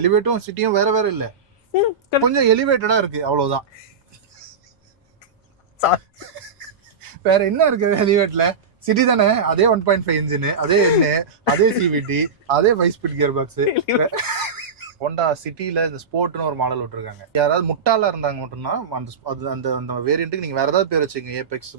எலிவேட்டும் சிட்டியும் வேற வேற இல்ல, கொஞ்சம் எலிவேட்டடா இருக்கு அவ்வளவுதான். வேற என்ன இருக்கு எலிவேட்ல? சிட்டி தானே, அதே 1.5 இன்ஜின், அதே எண்ணெய், அதே சிவிடி, அதே 5 ஸ்பீட் கியர் பாக்ஸ். ஹோண்டா சிட்டில இந்த ஸ்போர்ட்னு ஒரு மாடல் விட்டுருக்காங்க. யாராவது முட்டாளா இருந்தாங்க மட்டும்னா அந்த அந்த வேரியண்ட்டுக்கு நீங்க வேற ஏதாவது பேர் வச்சுக்கோங்க, ஏபெக்ஸ்,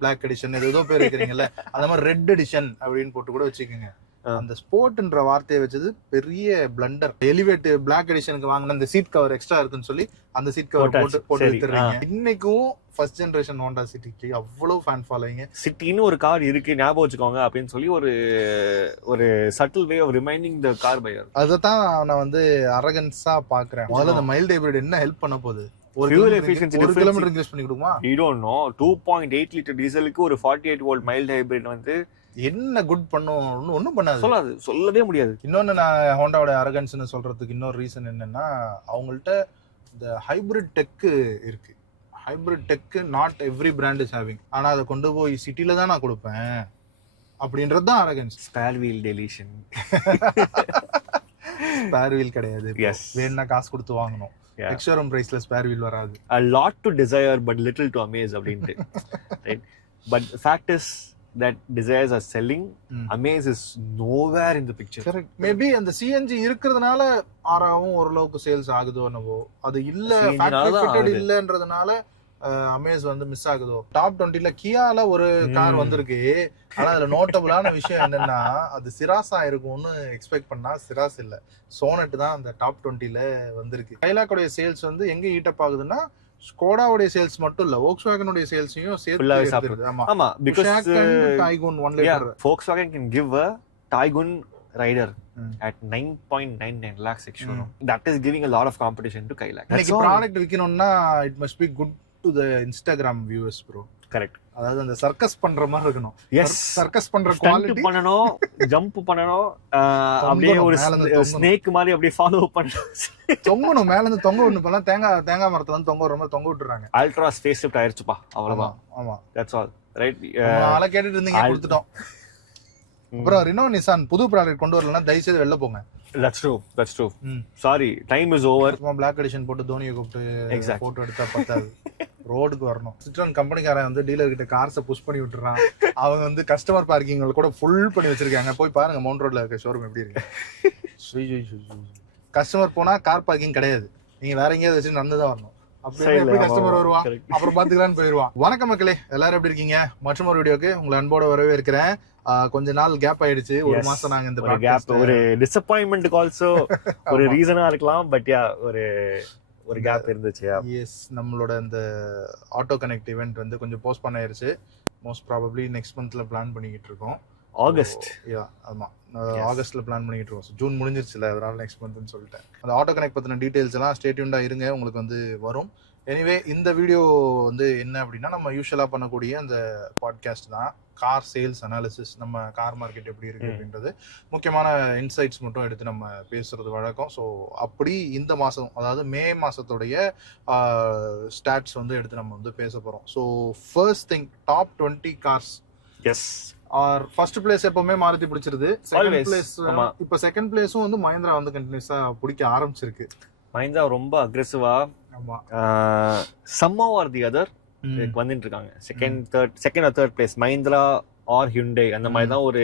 பிளாக் எடிஷன், ஏதோ பேர் வைக்கிறீங்கல்ல, அந்த மாதிரி ரெட் எடிஷன் அப்படின்னு போட்டு கூட வச்சுக்கோங்க. அந்த ஸ்போர்ட்ன்ற வார்த்தையை வச்சது பெரிய பிளண்டர். எலிவேட் பிளாக் எடிஷனுக்கு வாங்கின அந்த சீட் கவர் எக்ஸ்ட்ரா இருக்குன்னு சொல்லி அந்த சீட் கவர் போட்டு எடுத்துறீங்க. இன்னைக்கும் ஃபர்ஸ்ட் ஜெனரேஷன் ஹோண்டா சிட்டிக்கு அவ்வளவு ஃபேன் ஃபாலோயிங். சிட்டின்னு ஒரு கார் இருக்கு, ஞாபகம் வச்சுக்கோங்க அப்படின்னு சொல்லி ஒரு subtle way of reminding the car buyer. அததான் நான் வந்து அரகன்ஸா பாக்குறேன். முதல்ல அந்த மைல்டு ஹைபிரிட் என்ன ஹெல்ப் பண்ண போகுது? ஒரு ஃபியூல் எஃபிஷியன்சி 1 கிலோமீட்டர் இன்க்ரீஸ் பண்ணி கொடுக்குமா? We don't know. 2.8 லிட்டர் டீசலுக்கு ஒரு 48 வோல்ட் மைல்டு ஹைபிரிட் வந்து என்ன குட் பண்ணும்? ஒன்றும் பண்ணாது, சொல்லவே முடியாது. இன்னொன்னு நான் ஹோண்டாவோட அரகன்ஸ்னு சொல்றதுக்கு இன்னொரு ரீசன் என்னன்னா, அவங்கள்ட்ட இந்த ஹைபிரிட் டெக் இருக்கு. Hybrid tech not every brand is having. ஆனா அதை கொண்டு போய் சிட்டில தான் நான் கொடுப்பேன் அப்படின்றது தான் arrogance. Spare wheel deletion. Spare wheel கிடையாது, வேணா காசு கொடுத்து வாங்கணும். எக்ஸ்ஷோரூம் பிரைஸ்ல ஸ்பேர் வீல் வராது. A lot to desire but little to amaze அப்படின்ட்டு. Right? But the fact is that Dzires are selling, Amaze is nowhere in the picture. Correct. Maybe அந்த CNG இருக்கிறதுனால ஆறாவும் ஓரளவுக்கு சேல்ஸ் ஆகுதோ என்னவோ, அது இல்ல ஃபேக்டரி ஃபிட்டட் இல்லன்றதுனால அமேஸ் வந்து மிஸ் ஆகுதோ. டாப் 20ல கியால ஒரு கார் வந்திருக்கு. ஆனா அதுல நோட்டபிளான விஷயம் என்னன்னா, அது சிராஸா இருக்கும்னு எக்ஸ்பெக்ட் பண்ணா சிராஸ் இல்ல, சோனட் தான் அந்த டாப் 20ல வந்திருக்கு. கைலாக்கோட சேல்ஸ் வந்து எங்க ஈட்டப் ஆகுதுன்னா, ஸ்கோடாவுடைய சேல்ஸ் மட்டும் இல்ல, Volkswagen உடைய சேல்ஸையும் சேர்த்து எடுத்துருது. ஆமா, because Taigun 1 liter. Volkswagen can give a Taigun Hyryder at 9.99 lakhs extra. That is giving a lot of competition to Kodiaq. இன்னைக்கு ப்ராடக்ட் விக்கணும்னா it must be good to the Instagram viewers bro. Correct. அதாவது அந்த circus பண்ற மாதிரி இருக்கணும். Yes, circus பண்ற quality பண்ணனும், jump பண்ணனும், அப்படியே ஒரு ஸ்னேக் மாதிரி அப்படியே ஃபாலோ பண்ணனும், தொங்கணும். மேல இருந்து தொங்க விடணும். இப்பலாம் தேங்காய் மரத்துல இருந்து தொங்க விடுற மாதிரி தொங்க விட்டுறாங்க. அல்ட்ரா ஸ்பேஸ் ஷிஃப்ட் ஆயிருச்சுப்பா, அவ்வளவுதான். ஆமா, தட்ஸ் ஆல். ரைட், ஆள கேட்டிட்டு இருந்தீங்க, கொடுத்துட்டோம். அப்புறம் Renault Nissan புது ப்ராடக்ட் கொண்டு வரலன்னா தயவு செய்து வெளில போங்க. That's true. Sorry, time is over. Black edition போட்டு தோனியை கூப்பிட்டு போட்டோ எடுத்தா பத்தாது, ரோடுக்கு வரணும். சிட்ரான் கம்பெனிக்காரன் வந்து டீலர் கிட்ட கார்ஸை புஷ் பண்ணி விட்டுறான். அவங்க வந்து கஸ்டமர் பார்க்கிங் கூட ஃபுல் பண்ணி வச்சிருக்காங்க. போய் பாருங்க மவுண்ட் ரோட்ல இருக்க ஷோரூம் எப்படி இருக்கு. கஸ்டமர் போனா கார் பார்க்கிங் கிடையாது, நீங்க வேற எங்கேயாவது வச்சு நடந்துதான் வரணும். அப்படி கஸ்டமர் வருவான், அப்புறம் பாத்துக்கலான்னு போயிருவான். வணக்கம் மக்களே, எல்லாரும் எப்படி இருக்கீங்க? மற்றும் ஒரு வீடியோக்கு உங்களை அன்போட வரவே இருக்கிறேன். கொஞ்ச நாள் கேப் ஆயிடுச்சு, ஒரு மாசம் நாங்க இந்த கேப் ஒரு டிசப்பாயின்ட்மென்ட்க்கு ஆல்சோ ஒரு ரீசனா இருக்கலாம். பட் யா, ஒரு கேப் இருந்துச்சு. எஸ், நம்மளோட இந்த ஆட்டோ கனெக்ட் ஈவென்ட் வந்து கொஞ்சம் போஸ்ட் பண்ண ஆயிருச்சு. மோஸ்ட் ப்ராபப்லி நெக்ஸ்ட் மந்த்ல பிளான் பண்ணிக்கிட்டு இருக்கோம். ஆகஸ்ட், ஆமா, ஆகஸ்ட்ல பிளான் பண்ணிட்டு இருக்கோம். ஜூன் முடிஞ்சிருச்சுல, அதனால நெக்ஸ்ட் மந்த்னு சொல்லிட்டேன். அந்த ஆட்டோ கனெக்ட் பத்தின டீடைல்ஸ் எல்லாம் ஸ்டே டியூன்டா இருங்க, உங்களுக்கு வந்து வரும். எனிவே, இந்த வீடியோ வந்து என்ன அப்படின்னா, நம்ம யூஸ்வலா பண்ணக்கூடிய அந்த பாட்காஸ்ட் தான். கார் சேல்ஸ் அனாலிசிஸ், நம்ம கார் மார்க்கெட் எப்படி இருக்கு அப்படின்றது, முக்கியமான இன்சைட்ஸ் மட்டும் எடுத்து நம்ம பேசுறது வழக்கம். ஸோ அப்படி இந்த மாதம், அதாவது மே மாதத்துடைய ஸ்டாட்ஸ் வந்து எடுத்து நம்ம வந்து பேச போகிறோம். So first thing, top 20 cars. Yes, our first place எப்பவுமே மாருதி பிடிச்சிருது. செகண்ட் பிளேஸ், இப்போ செகண்ட் பிளேஸும் வந்து மஹிந்திரா வந்து கண்டினியூஸா பிடிக்க ஆரம்பிச்சிருக்கு. மஹிந்திரா ரொம்ப அக்ரெசிவா, ஆமா, somehow or the other வந்துட்டு இருக்காங்க. Second or third place Mahindra or Hyundai, அந்த மாதிரி தான் ஒரு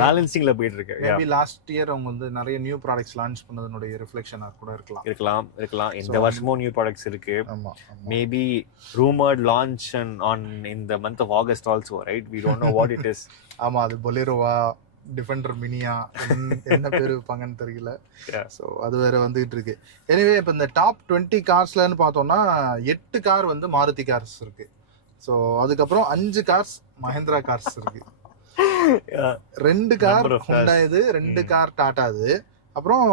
பேலன்சிங்ல போயிட்டு இருக்கு. மேபி லாஸ்ட் இயர் அவங்க வந்து நிறைய நியூ ப்ராடக்ட்ஸ் லான்ச் பண்ணதனுடைய ரிஃப்ளெக்ஷனா கூட இருக்கலாம். இந்த வருஷமும் நியூ ப்ராடக்ட்ஸ் இருக்கு. Maybe rumoured launch on in the month of August also, right? we don't know what it is. ஆமா, அது பொலேரோவா, டிஃபெண்டர் மினியா, என்ன பேர் வைப்பாங்கன்னு தெரியல. ஸோ அது வேற வந்துகிட்டு இருக்கு. எனிவே, இப்போ இந்த டாப் 20 கார்ஸ்லன்னு பார்த்தோம்னா 8 கார் வந்து மாருதி கார்ஸ் இருக்கு. ஸோ அதுக்கப்புறம் 5 கார்ஸ் மஹிந்திரா கார்ஸ் இருக்கு, 2 கார் ஹுண்டாய் இது, 2 கார் டாடா இது, அப்புறம்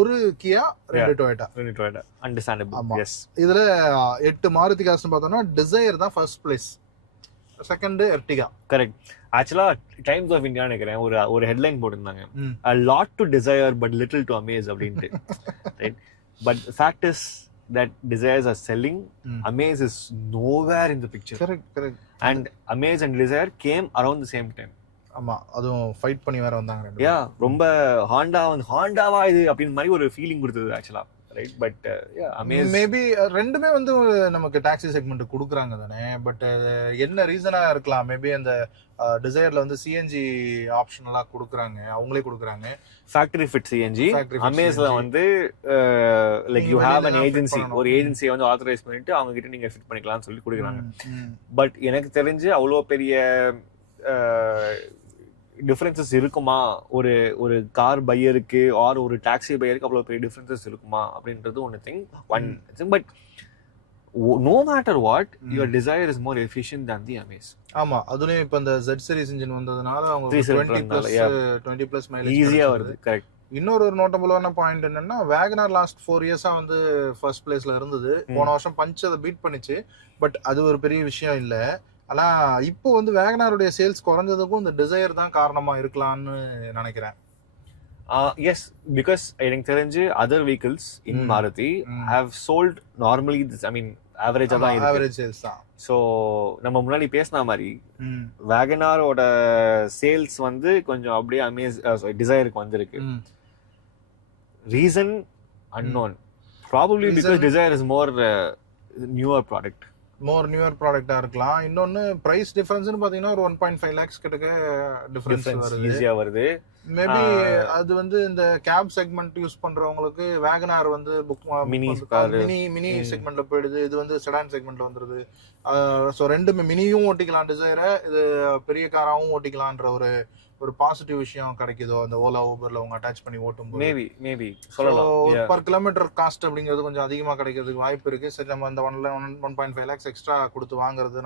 ஒரு கியா, 2 டொயோட்டா. அண்டர்ஸ்டாண்டபிள். எஸ், இதுல 8 மாருதி கார்ஸ்னு பார்த்தோம்னா Dzire தான் first place, second Ertiga. Correct. ஆக்சுவலா டைம்ஸ் ஆஃப் இந்தியா நினைக்கிறேன் ஒரு ஹெட்லைன் போட்டிருந்தாங்க, a lot to desire but little to amaze அப்படின்ட்டு. Right, but fact is that Dzires are selling, Amaze is nowhere in the picture. Correct. And Amaze and Dzire came around the same time. ஆமா, அதுவும் fight பண்ணி வேற வந்தாங்க. யா, ரொம்ப ஹாண்டாவா இது அப்படின்னு மாதிரி ஒரு ஃபீலிங் கொடுத்தது ஆக்சுவலா, ரைட்? பட் மேபி ரெண்டுமே வந்து நமக்கு டாக்ஸி செக்மெண்ட் கொடுக்குறாங்க தானே. பட் என்ன ரீசனா இருக்கலாம்? மேபி அந்த டிசைர்ல வந்து சிஎன்ஜி ஆப்ஷனலா கொடுக்குறாங்க, அவங்களே கொடுக்குறாங்க. Factory fit CNG. அமேஸ்ல வந்து like you have an agency, ஒரு ஏஜென்சியை வந்து ஆத்தரைஸ் பண்ணிட்டு அவங்க கிட்ட நீங்க ஃபிட் பண்ணிக்கலாம்னு சொல்லி கொடுக்குறாங்க. பட் எனக்கு தெரிஞ்சு அவ்வளோ பெரிய டிஃபரன்சஸ் இருக்குமா ஒரு ஒரு கார் பையருக்கு ஆர் ஒரு டாக்ஸி பையருக்கு அவ்வளோ பெரிய டிஃபரன்சஸ் இருக்குமா அப்படின்றது one thing. But no matter what, your Dzire is more efficient than the Amaze. ஆமா, அதுலயும் இப்ப இந்த Z series engine வந்ததனால அவங்க 20+ மைலேஜ் ஈஸியா வருது. கரெக்ட். இன்னொரு நோட்டபிளான பாயிண்ட் என்னன்னா, வேகனார் லாஸ்ட் 4 இயர்ஸா வந்து ஃபர்ஸ்ட் பிளேஸ்ல இருந்தது. போன வருஷம் பஞ்ச் அதை பீட் பண்ணிச்சு. பட் அது ஒரு பெரிய விஷயம் இல்ல. ஆனா இப்போ வந்து வேகனாருடைய சேல்ஸ் குறைஞ்சதுக்கும் இந்த டிசைர் தான் காரணமா இருக்கலாம்னு நினைக்கிறேன். Yes, because எனக்கு தெரிஞ்சு other vehicles in Maruti have sold normally, I mean average தான் இருக்கு. average sales தான். So நம்ம முன்னாடி பேசின மாதிரி வேகனாரோட சேல்ஸ் வந்து கொஞ்சம் அப்படியே டிசைருக்கு வந்திருக்கு. Reason unknown, probably because Dzire is more newer product. Newer ப்ராடக்டா இருக்கலாம். இன்னொன்னு பிரைஸ் டிஃபரன்ஸ்னு பாத்தீங்கன்னா ஒரு 1.5 lakhs கிட்ட டிஃபரன்ஸ் வருது, ஈஸியா வருது. மேபி அது வந்து இந்த கேப் செக்மெண்ட் யூஸ் பண்றவங்களுக்கு வேகனார் வந்து மினி செக்மெண்ட்ல போயிடுது. இது வந்து செடான் செக்மெண்ட்ல வந்துருது. சோ ரெண்டுமே மினியும் ஓட்டிக்கலாம் டிசைர, இது பெரிய காராவும் ஓட்டிக்கலாம்ன்ற ஒரு பாசிட்டிவ் விஷயம் கிடைக்குதோ அந்த ஓலா ஊபர்ல அவங்க அட்டாச் பண்ணி ஓட்டும்போது. மேபி சொல்லலாம் பர் கிலோமீட்டர் காஸ்ட் அப்படிங்கிறது கொஞ்சம் அதிகமா கிடைக்கிறதுக்கு வாய்ப்பு இருக்கு. சரி, நம்ம அந்த 1.5 lakhs எக்ஸ்ட்ரா கொடுத்து வாங்குறது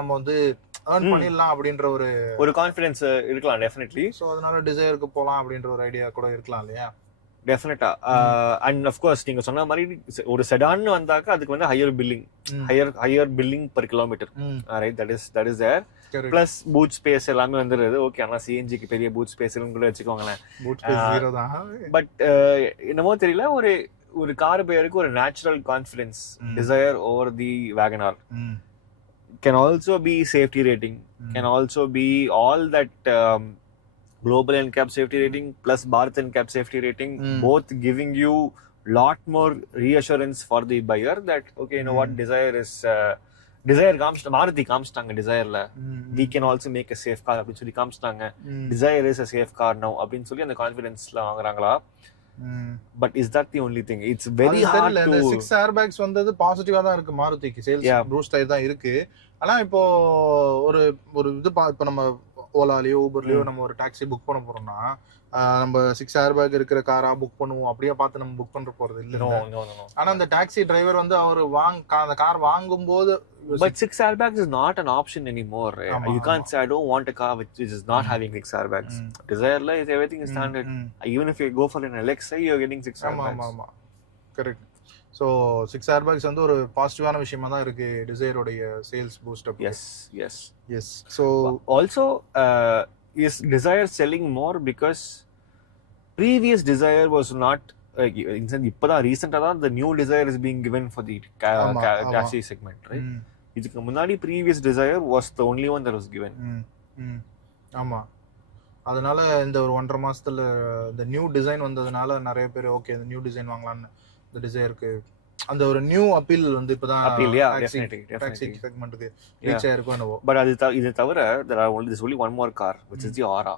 நம்ம வந்து earn பண்ணிடலாம் அப்படின்ற ஒரு கான்ஃபிடன்ஸ் இருக்கலாம் டெஃபினெட்லி. சோ அதனால டிசைருக்கு போலாம் அப்படின்ற ஒரு ஐடியா கூட இருக்கலாம் இல்லையா? டெஃபினட்டா. அண்ட் ஆஃப் கோர்ஸ் நீங்க சொன்ன மாதிரி ஒரு செடான் வந்தாக்க அதுக்கு வந்து higher billing per kilometre, right? That is there. Plus boot space எல்லாமே வந்துருது. ஓகே, ஆனா சிஎன்ஜிக்கு பெரிய பூட் ஸ்பேஸ் கூட வச்சுக்கோங்களேன். பட் என்னமோ தெரியல, ஒரு கார் பேருக்கு ஒரு natural confidence Dzire over the WagonR. Can also be safety rating, can also be all that global NCAP safety rating plus Bharat NCAP safety rating, both giving you lot more reassurance for the buyer that okay, you know what, Dzire Maruti காமிச்சிட்டாங்க டிசைர்ல, we can also make a safe car அப்படின்னு சொல்லி காமிச்சிட்டாங்க. Dzire is a safe car now அப்படின்னு சொல்லி அந்த கான்ஃபிடன்ஸ்ல வாங்குறாங்களா? But is that the only thing? It's very hard to... 6 airbags வந்தது பாசிட்டிவா தான் இருக்கு, மாருதிக்கு sales boost ஆயி தான் இருக்கு. ஆனா இப்போ ஒரு இது இப்போ நம்ம ஓலாலயோ ஊபர்லயோ நம்ம ஒரு டாக்ஸி புக் பண்ண போறோம்னா நம்ம 6 airbag இருக்கிற காரா புக் பண்ணுவோம், அப்படியே பார்த்து நம்ம புக் பண்ற போறது இல்ல. ஆனா அந்த டாக்ஸி டிரைவர் வந்து அவர் அந்த கார் வாங்கும்போது but 6 airbags is not an option anymore. You can't say I don't want a car which is not having 6 airbags. Dzire la is everything is standard. Even if you go for an LXi, you're getting 6 airbags. ஆமா correct. So 6 airbags வந்து ஒரு பாசிட்டிவான விஷயமா தான் இருக்கு Dzire உடைய sales boost up. Yes. So also is Dzire selling more because previous Dzire was not இப்பதான் ரீசெண்டா தான் the new Dzire is being given for the taxi segment, right? இதுக்கு முன்னாடி previous Dzire was the only one that was given. ஆமா, அதனால இந்த ஒரு 1.5 மாசத்துல இந்த நியூ டிசைன் வந்ததுனால நிறைய பேர் ஓகே இந்த நியூ டிசைன் வாங்கலாம்னு இந்த டிசைருக்கு அந்த ஒரு நியூ அப்பீல் வந்து இப்பதான் டாக்ஸி செக்மென்ட்க்கு ரீச் ஆயிருக்கும் என்னவோ. பட் இது தவிர there are only one more car which is the Aura.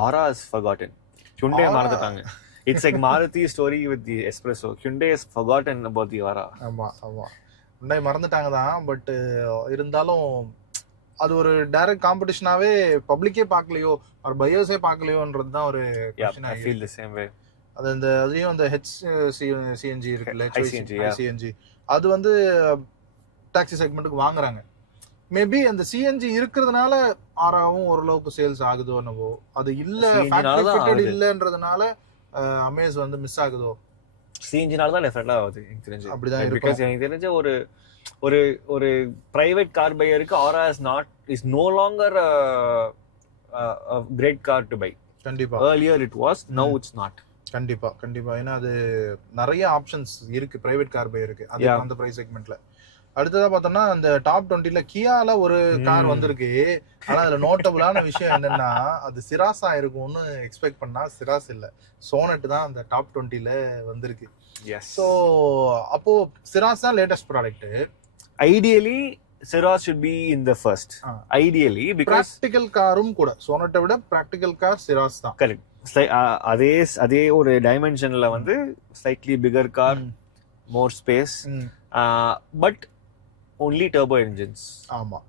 Aura is forgotten. Hyundai மறந்துட்டாங்க. It's like Maruti story with the Espresso. Hyundai has forgotten about the Aura. ஆமா Hyundai மறந்துட்டாங்க தான். But இருந்தாலும் அது ஒரு டைரக்ட் காம்படிஷனாவே பப்ளிக்கே பார்க்கலையோ ஆர் பையர்ஸே பார்க்கலையோன்றது தான் ஒரு question. I feel the same way. அதுலயும் அந்த HCNG இருக்குல்ல, HCNG அது வந்து டாக்ஸி செக்மெண்ட்டுக்கு வாங்குறாங்க. மேபி அந்த சிஎன்ஜி இருக்கிறதுனால ஆராவும் ஓரளவுக்கு சேல்ஸ் ஆகுதோ என்னவோ. அது இல்ல ஃபேக்டரி ஃபிட்டட் இல்லன்றதுனால அமேஸ் வந்து மிஸ் ஆகுதோ. சிஎன்ஜினால தான் டெஃபினட்டா ஆகுது எனக்கு தெரிஞ்சு. அப்படிதான் இருக்கு. பிகாஸ் எனக்கு தெரிஞ்ச ஒரு பிரைவேட் கார் பையருக்கு Aura is no longer a great car to buy. கண்டிப்பா. Earlier it was, now it's not. கண்டிப்பா. ஏன்னா அது நிறைய ஆப்ஷன்ஸ் இருக்கு பிரைவேட் கார் பையருக்கு அது அந்த பிரைஸ் செக்மெண்ட்ல. அடுத்ததா பார்த்தோம்னா அந்த டாப் 20ல கியால ஒரு கார் வந்திருக்கு. ஆனா அதுல நோட்டபிளான விஷயம் என்னன்னா அது சிராஸா இருக்கும்னு எக்ஸ்பெக்ட் பண்ணா சிராஸ் இல்ல, சோனட் தான் அந்த டாப் 20ல வந்திருக்கு. ஸோ அப்போ சிராஸ் தான் latest product. Ideally Syros should be in the first. Ideally, because practical காரும் கூட சோனட்டை விட practical கார் Syros தான். Correct. அதே ஒரு டைமென்ஷன்ல வந்து slightly bigger car, more space, but only turbo engines. ஆமா.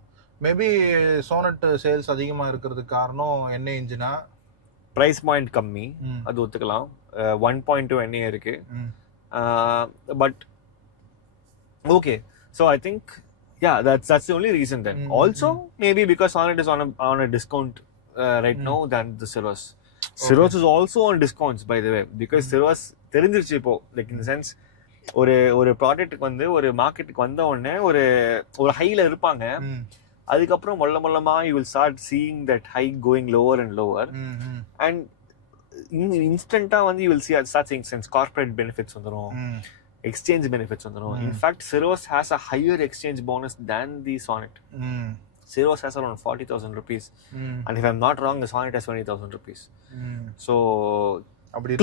மேபி சோனட் சேல்ஸ் அதிகமா இருக்கிறதுக்கு காரணம் என்ன இன்ஜினா? பிரைஸ் பாயிண்ட் கம்மி, அது ஒத்துக்கலாம். 1.2 NA இருக்கு. But okay, so I think yeah, that's the only reason then. Also maybe because Sonet is on a discount right now than the Syros. Syros is also on discounts by the way, because Syros தெரிஞ்சிருச்சு இப்போ, like in the sense ஒரு ப்ராடக்ட்டுக்கு வந்து ஒரு மார்க்கெட்டுக்கு வந்த உடனே ஒரு ஹைல இருப்பாங்க, அதுக்கப்புறம் மொல்லமா you will start seeing that high going lower and lower, and இன்ஸ்டன்ட்டா வந்து you will start seeing sense corporate benefits வந்துரும், exchange benefits வந்துரும். In fact, Syros has a higher exchange bonus than the Sonet. Syros has around 40,000 rupees, and if I'm not wrong, the Sonet has 20,000 rupees. So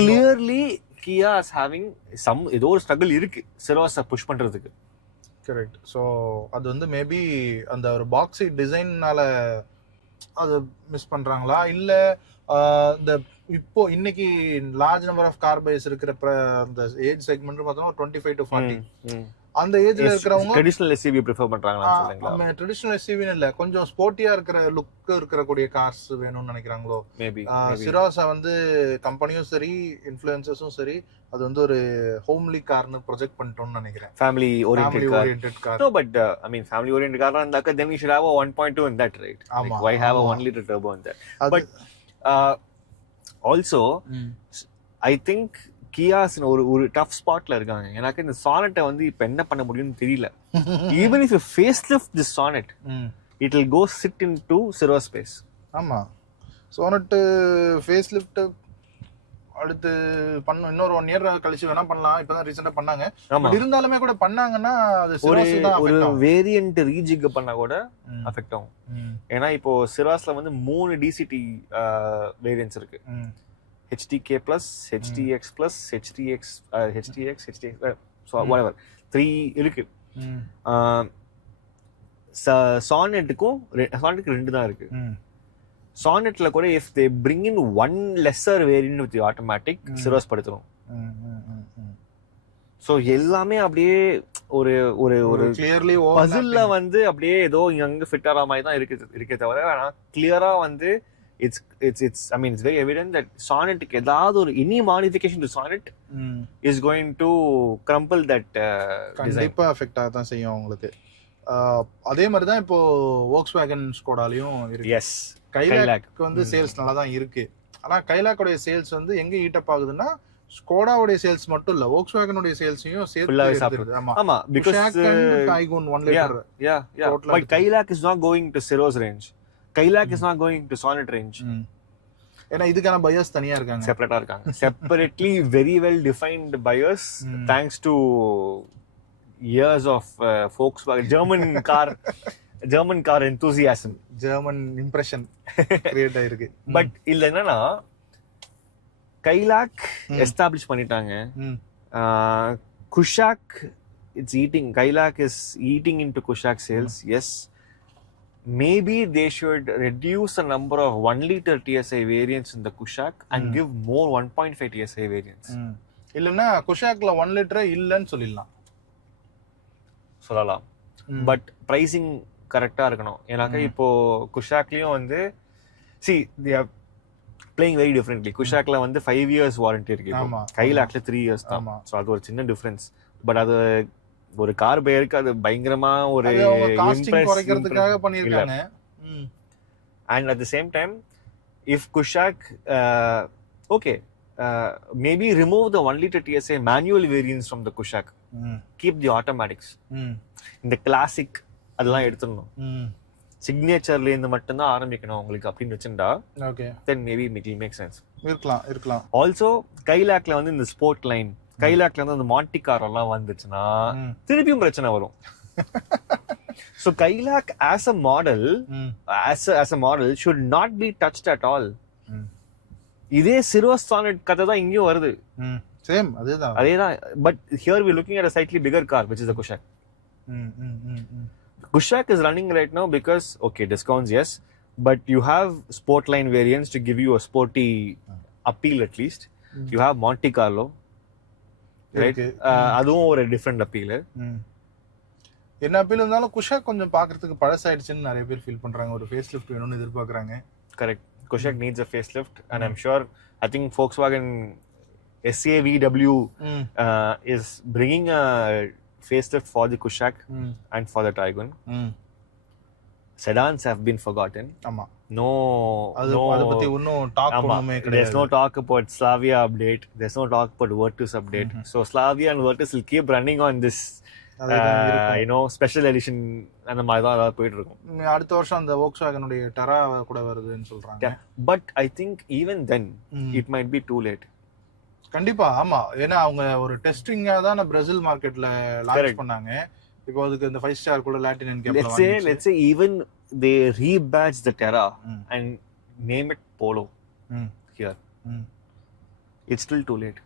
clearly Kia is having some ஏதோ ஒரு struggle இருக்கு Syros push பண்றதுக்கு. Correct. So அது வந்து maybe அந்த ஒரு பாக்ஸி டிசைன்னால அது miss பண்றாங்களா, இல்ல இந்த இப்போ இன்னைக்கு லார்ஜ் நம்பர் ஆஃப் கார் பைஸ் இருக்கிற அந்த ஏஜ் செக்மெண்ட் பார்த்தோம்னா 25 to 40 அந்த ஏஜ்ல இருக்கிறவங்க ட்ரெடிஷனல் எஸ்யூவி பிரெஃபர் பண்றாங்களா சொல்றீங்களா? நம்ம ட்ரெடிஷனல் எஸ்யூவி இல்ல, கொஞ்சம் ஸ்போர்ட்டியா இருக்கிற லுக் இருக்கிற கூடிய கார்ஸ் வேணும்னு நினைக்கிறாங்களோ மேபி. சிராஸா வந்து கம்பெனியும் சரி இன்ஃப்ளூயன்சர்ஸும் சரி அது வந்து ஒரு ஹோம்லி கார்னு ப்ரொஜெக்ட் பண்ணிட்டோம்னு நினைக்கிறேன். Family oriented car. No, but I mean family oriented car இருந்தாக்க then we should have a 1.2 in that, right? Like, why have a 1 liter turbo in that? But also I think Kia's ஒரு tough ஸ்பாட்ல இருக்காங்க. எனக்கு இந்த சானட்டை வந்து இப்ப என்ன பண்ண முடியும்னு தெரியல. Even if you facelift this Sonet, it will go sit into Syros space. ஆமா, சோனட் ஃபேஸ்லிஃப்ட் அடுத்து பண்ண இன்னொரு 1 year கழிச்சு வேணா பண்ணலாம். இப்பதான் ரீசெண்டா பண்ணாங்க. பட் இருந்தாலுமே கூட பண்ணாங்கன்னா அது Syros தான் ஒரு வேரியன்ட் ரீஜிக் பண்ணா கூட அஃபெக்ட் ஆகும். ஏன்னா இப்போ Syrosல வந்து 3 DCT வேரியன்ட்ஸ் இருக்கு. HTK plus, HTX plus, HTX, so whatever 3 இருக்கு. Sonetக்கும் 2 தான் இருக்கு. Sonetல கூட if they bring in one lesser variant with the automatic, Syros படுத்துரும். சோ எல்லாமே அப்படியே ஒரு கிளியர்லி பசில்ல வந்து அப்படியே ஏதோ இங்க ஃபிட் ஆற மாதிரி தான் இருக்கே தவிர ஆனா கிளியரா வந்து it's I mean it's very evident that Sonet ஏதாவது ஒரு any modification to Sonet is going to crumple that கண்டிப்பா அஃபெக்ட் ஆக தான் செய்யும் உங்களுக்கு. அதே மாதிரி தான் இப்போ Volkswagen Skodaலயும் இருக்கு. எஸ், கைலாக் வந்து சேல்ஸ் நல்லா தான் இருக்கு. ஆனா கைலாக்கோட சேல்ஸ் வந்து எங்க ஈட் அப் ஆகுதுன்னா ஸ்கோடாவோட சேல்ஸ் மட்டும் இல்ல, Volkswagen சேல்ஸையும் சேர்த்து. ஆமா, because Taigun 1 liter. Yeah. But Kodiaq is not going to Syros range. Kodiaq is not going to Sonet range. ஏன்னா இதுக்கான பையர்ஸ் தனியா இருக்காங்க, செப்பரேட்டா இருக்காங்க. Separately very well defined buyers, thanks to years of Volkswagen German car enthusiasm, German impression create ஆயிருக்கு. But இல்ல என்னன்னா Kodiaq establish பண்ணிட்டாங்க. Kodiaq Kodiaq is eating into Kodiaq sales. Yes, maybe they should reduce the number of 1 liter TSI variants in the Kodiaq and give more 1.5 TSI variants. இல்லன்னா Kodiaqல 1 liter இல்லன்னு சொல்லலாம். But pricing கரெக்டா இருக்கணும். ஏன்னாக்கா இப்போ Kodiaqலயும் வந்து see they are playing very differently. Kodiaqல வந்து 5 years warranty இருக்கு. Kodiaqல 3 years தான். சோ அது ஒரு சின்ன டிஃபரன்ஸ். பட் அது ஒரு கார் பேருக்கு அது பயங்கரமா ஒரு காஸ்டிங் குறைக்கிறதுக்காக பண்ணிருக்காங்க. And at the same time, if Kodiaq maybe remove the 1 liter TSI manual variants from the Kodiaq, keep the automatics. இந்த கிளாசிக் அதெல்லாம் எடுத்துடணும். சிக்னேச்சர்ல இருந்து மட்டும் தான் ஆரம்பிக்கணும் உங்களுக்கு அப்படின்னு வச்சிருந்தா then maybe it will make sense. இருக்கலாம். Also Kodiaqல வந்து இந்த ஸ்போர்ட் லைன், Kodiaqல வந்து அந்த மாண்டி கார் எல்லாம் வந்துச்சுன்னா திருப்பியும் பிரச்சனை வரும். So Kodiaq as a model, as a model should not be touched at all. இதே Syros Sonet கதை தான் இங்கேயும் வருது. சேம் அதேதான். But here we're looking at a slightly bigger car, which is the Kodiaq. Kodiaq is running right now because, okay, discounts, yes, but you have Sportline variants to give you a sporty appeal at least. You have Monte Carlo, right? அதுவும் ஒரு different appeal. என்ன appeal இருந்தாலும் Kodiaq கொஞ்சம் பார்க்கிறதுக்கு பழசாயிடுச்சுன்னு நிறைய பேர் feel பண்றாங்க. ஒரு ஃபேஸ் லிஃப்ட் வேணும்னு எதிர்பார்க்கறாங்க. Correct. Kodiaq needs a facelift, and I'm sure, I think Volkswagen SAVW is bringing a facelift for the Kodiaq and for the Taigun. Sedans have been forgotten. ஆமா. No, அது பத்தி இன்னும் talk ஒண்ணுமே கிடையாது. There's no talk about Slavia update. There's no talk about Virtus update. So Slavia and Virtus will keep running on this special edition அந்த மாதிரி தான் போயிட்டு இருக்கும். அடுத்த வருஷம் அந்த Volkswagen உடைய டெரா கூட வருதுன்னு சொல்றாங்க. But I think even then it might be too late. கண்டிப்பா ஆமா. ஏன்னா அவங்க ஒரு டெஸ்டிங்கா தான் பிரேசில் மார்க்கெட்ல லான்ச் பண்ணாங்க. இப்போ அதுக்கு இந்த 5 ஸ்டார் கூட லாட்டின் கேப்ல let's say even they rebadge the Terra and name it Polo here. It's still too late.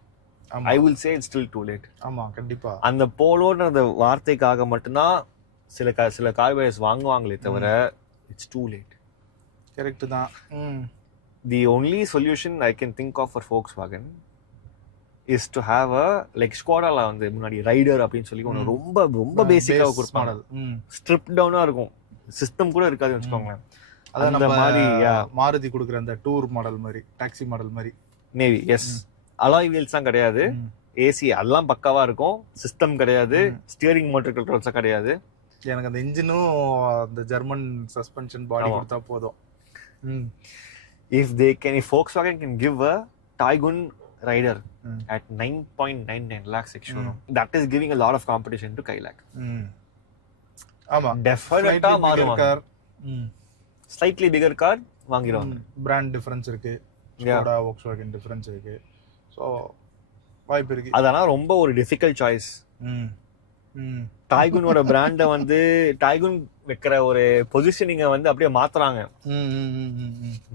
I will say it's still too late. ஆமா கண்டிப்பா. அந்த போலோன்ற அந்த வார்த்தைக்காக மட்டும்தான் சில கார் பேர்ஸ் வாங்குவாங்களே தவிர it's too late. கரெக்ட் தான். The only solution I can think of for Volkswagen is to have a like Skoda-ல வந்து முன்னாடி ரைடர் அப்படின்னு சொல்லி ஒன்று ரொம்ப பேசிக்கா கொடுப்பாங்க. ஸ்ட்ரிப் டவுனா இருக்கும், சிஸ்டம் கூட இருக்காதுன்னு வச்சுக்கோங்களேன். அந்த மாதிரி மாருதி கொடுக்குற அந்த டூர் மாடல் மாதிரி, டாக்ஸி மாடல் மாதிரி. Maybe yes. அலாய் வீல்ஸ் தான் கிடையாது, ஏசி எல்லாம் பக்காவா இருக்கும், சிஸ்டம் கிடையாது, ஸ்டியரிங் மோட்டர் கண்ட்ரோல்ஸா கிடையாது. எனக்கு அந்த இன்ஜினும் அந்த ஜெர்மன் சஸ்பென்ஷன் பாடி கொடுத்தா போதும். If Volkswagen can give a Taigun rider at 9.99 lakhs ex-showroom, that is giving a lot of competition to Kodiaq. ஆமா டெஃபினட்டா மாறுவாங்க. ஸ்லைட்லி பிகர் கார் வாங்கிடுவாங்க. பிராண்ட் டிஃபரன்ஸ் இருக்கு, Skoda Volkswagen டிஃபரன்ஸ் இருக்கு. சோ வாய்ப்பு இருக்கு. அதனா ரொம்ப ஒரு டிஃபிகல்ட் சாய்ஸ். டைகுனோட பிராண்ட வந்து டைகுன் வைக்கிற ஒரு பொசிஷனிங்க வந்து அப்படியே மாத்துறாங்க.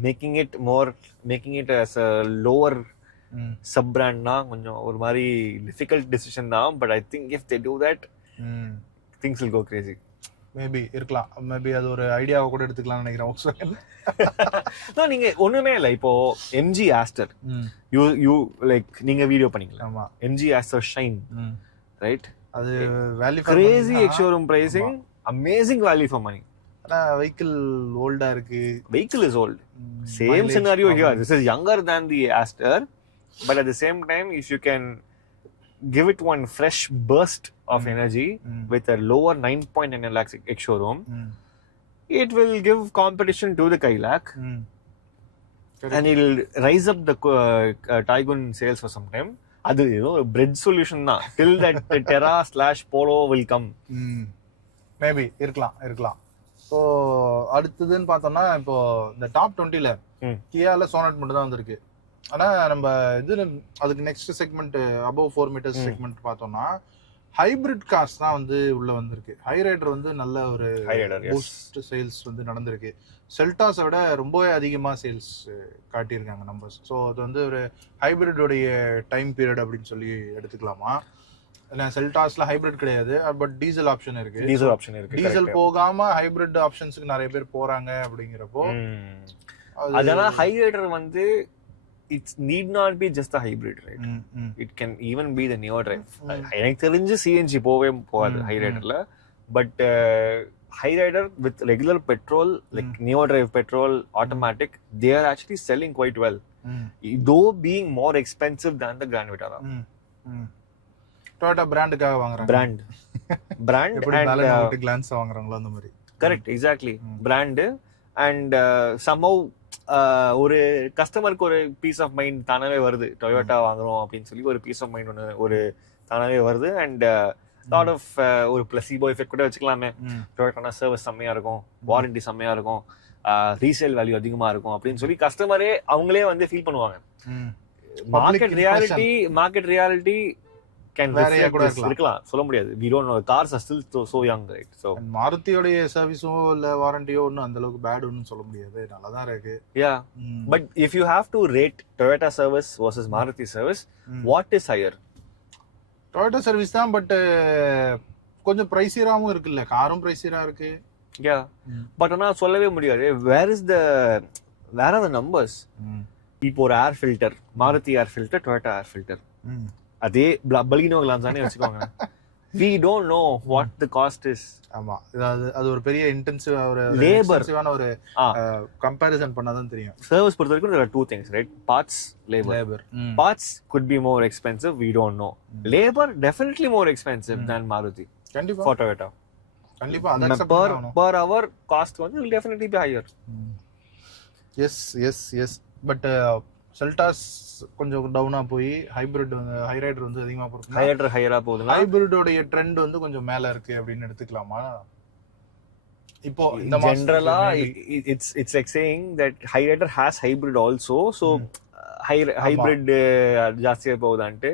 Making it as a lower sub பிராண்ட்னா கொஞ்சம் ஒரு மாதிரி டிஃபிகல்ட் டிசிஷன் தான். But I think if they do that things will go crazy. Maybe இருக்கலாம். மேபி அது ஒரு ஐடியாவை கூட எடுத்துக்கலாம்னு நினைக்கிறேன் Volkswagen. நீங்க ஒண்ணுமே இல்ல. இப்போ MG Aster யூ லைக் நீங்க வீடியோ பண்ணீங்களா? ஆமா. MG Aster Shine, right? அது value crazy ex showroom pricing, amazing value for money. ஆனா வெஹிக்கிள் ஓல்டா இருக்கு. Vehicle is old. Same scenario here. This is younger than the Aster, but at the same time if you can give it one fresh burst of energy with a lower 9.9 lakhs ex-showroom, it will give competition to the Kodiaq, and it will rise up the Taigun sales for some time. அது bread solution தான் till that Terra/Polo will come. Maybe இருக்கலாம். So அடுத்ததுன்னு பார்த்தோம்னா இப்போ இந்த top 20ல கியால sonnet மட்டும் தான் வந்திருக்கு. ஆனா நம்ம இது அதுக்கு next segment above 4 meters segment பார்த்தோம்னா ஹைபிரிட் கார்ஸ் தான் வந்து உள்ள வந்திருக்கு. ஹைரைடர் வந்து நல்ல ஒரு பூஸ்ட் சேல்ஸ் வந்து நடந்திருக்கு. செல்டாஸை விட ரொம்பவே அதிகமாக சேல்ஸ் காட்டியிருக்காங்க நம்பர்ஸ். ஸோ அது வந்து ஒரு ஹைபிரிடோடைய டைம் பீரியட் அப்படின்னு சொல்லி எடுத்துக்கலாமா? இல்லை செல்டாஸ்ல ஹைபிரிட் கிடையாது, பட் டீசல் ஆப்ஷன் இருக்கு. டீசல் போகாம ஹைபிரிட் ஆப்ஷன்ஸ்க்கு நிறைய பேர் போறாங்க. அப்படிங்கிறப்போ அதனால ஹைரைடர் வந்து it need not be just a hybrid, right? It can even be the neo drive. எனக்கு தெரிஞ்சு CNG போகாது ஹைரைடர்ல. But Hyryder with regular petrol, like neo drive petrol, automatic, they are actually selling quite well, though being more expensive than the Grand Vitara. Toyota brandக்காக வாங்குறாங்க. brand எப்படி balance glands வாங்குறாங்களோ அந்த மாதிரி. Correct, exactly. brand and somehow ஒரு கஸ்டமருக்கு ஒரு piece of mind தானாவே வருது. Toyota வாங்குறோம் அப்படின்னு சொல்லி ஒரு பீஸ் ஆஃப் மைண்ட் ஒன்று ஒரு தானாவே வருது. அண்ட் லாட் ஆஃப் ஒரு பிளசிபோ எஃபெக்ட் கூட வச்சுக்கலாமே. டொயோட்டானா சர்வீஸ் செம்மையா இருக்கும், வாரண்டி செம்மையா இருக்கும், ரீசேல் வேல்யூ அதிகமா இருக்கும் அப்படின்னு சொல்லி கஸ்டமரே அவங்களே வந்து ஃபீல் பண்ணுவாங்க. மார்க்கெட் ரியாலிட்டி can வேறையா reflect கூட this. இருக்கலாம், சொல்ல முடியாது. We don't know. Cars are still so young, right? So மாருதியோடைய சர்வீஸோ இல்ல வாரண்டியோ ஒன்றும் அந்த அளவுக்கு பேட் ஒன்றும் சொல்ல முடியாது, நல்லா தான் இருக்கு. yeah, but if you have to rate Toyota service versus Maruti service, what is higher? Toyota service தான், பட் கொஞ்சம் பிரைசியராகவும் இருக்குல்ல, காரும் பிரைசியரா இருக்கு. yeah, but ஆனா சொல்லவே முடியாது. where are the numbers? இப்போ ஒரு air filter, Maruti air filter, Toyota air filter, அதே பலினோ கிளான்ஸானே வச்சுக்கோங்க. we don't know what the cost is. ஆமா, அது ஒரு பெரிய இன்டென்சிவ் ஒரு லேபர்வான ஒரு கம்பேரிசன் பண்ணாதான் தெரியும். சர்வீஸ் பொறுத்த வரைக்கும் there are two things, right? Parts, labor. Parts could be more expensive, we don't know. Labor definitely more expensive than Maruti. கண்டிப்பா for Toyota. கண்டிப்பா அத அக்செப்ட் பண்ணணும். per hour cost வந்து will definitely be higher. yes but Seltos கொஞ்சம் டவுனா போய் hybrid வந்து Hyryder வந்து அதிகமா போகுது. ஹைரைடர் ஹையரா போகுதுனா ஹைபிரிடோட ட்ரெண்ட் வந்து கொஞ்சம் மேல இருக்கு அப்படின்னு எடுத்துக்கலாமா? இப்போ இந்த ஜெனரலா it's like saying that Hyryder has hybrid also, so hybrid ஜாஸ்தியா போகுதான்ட்டு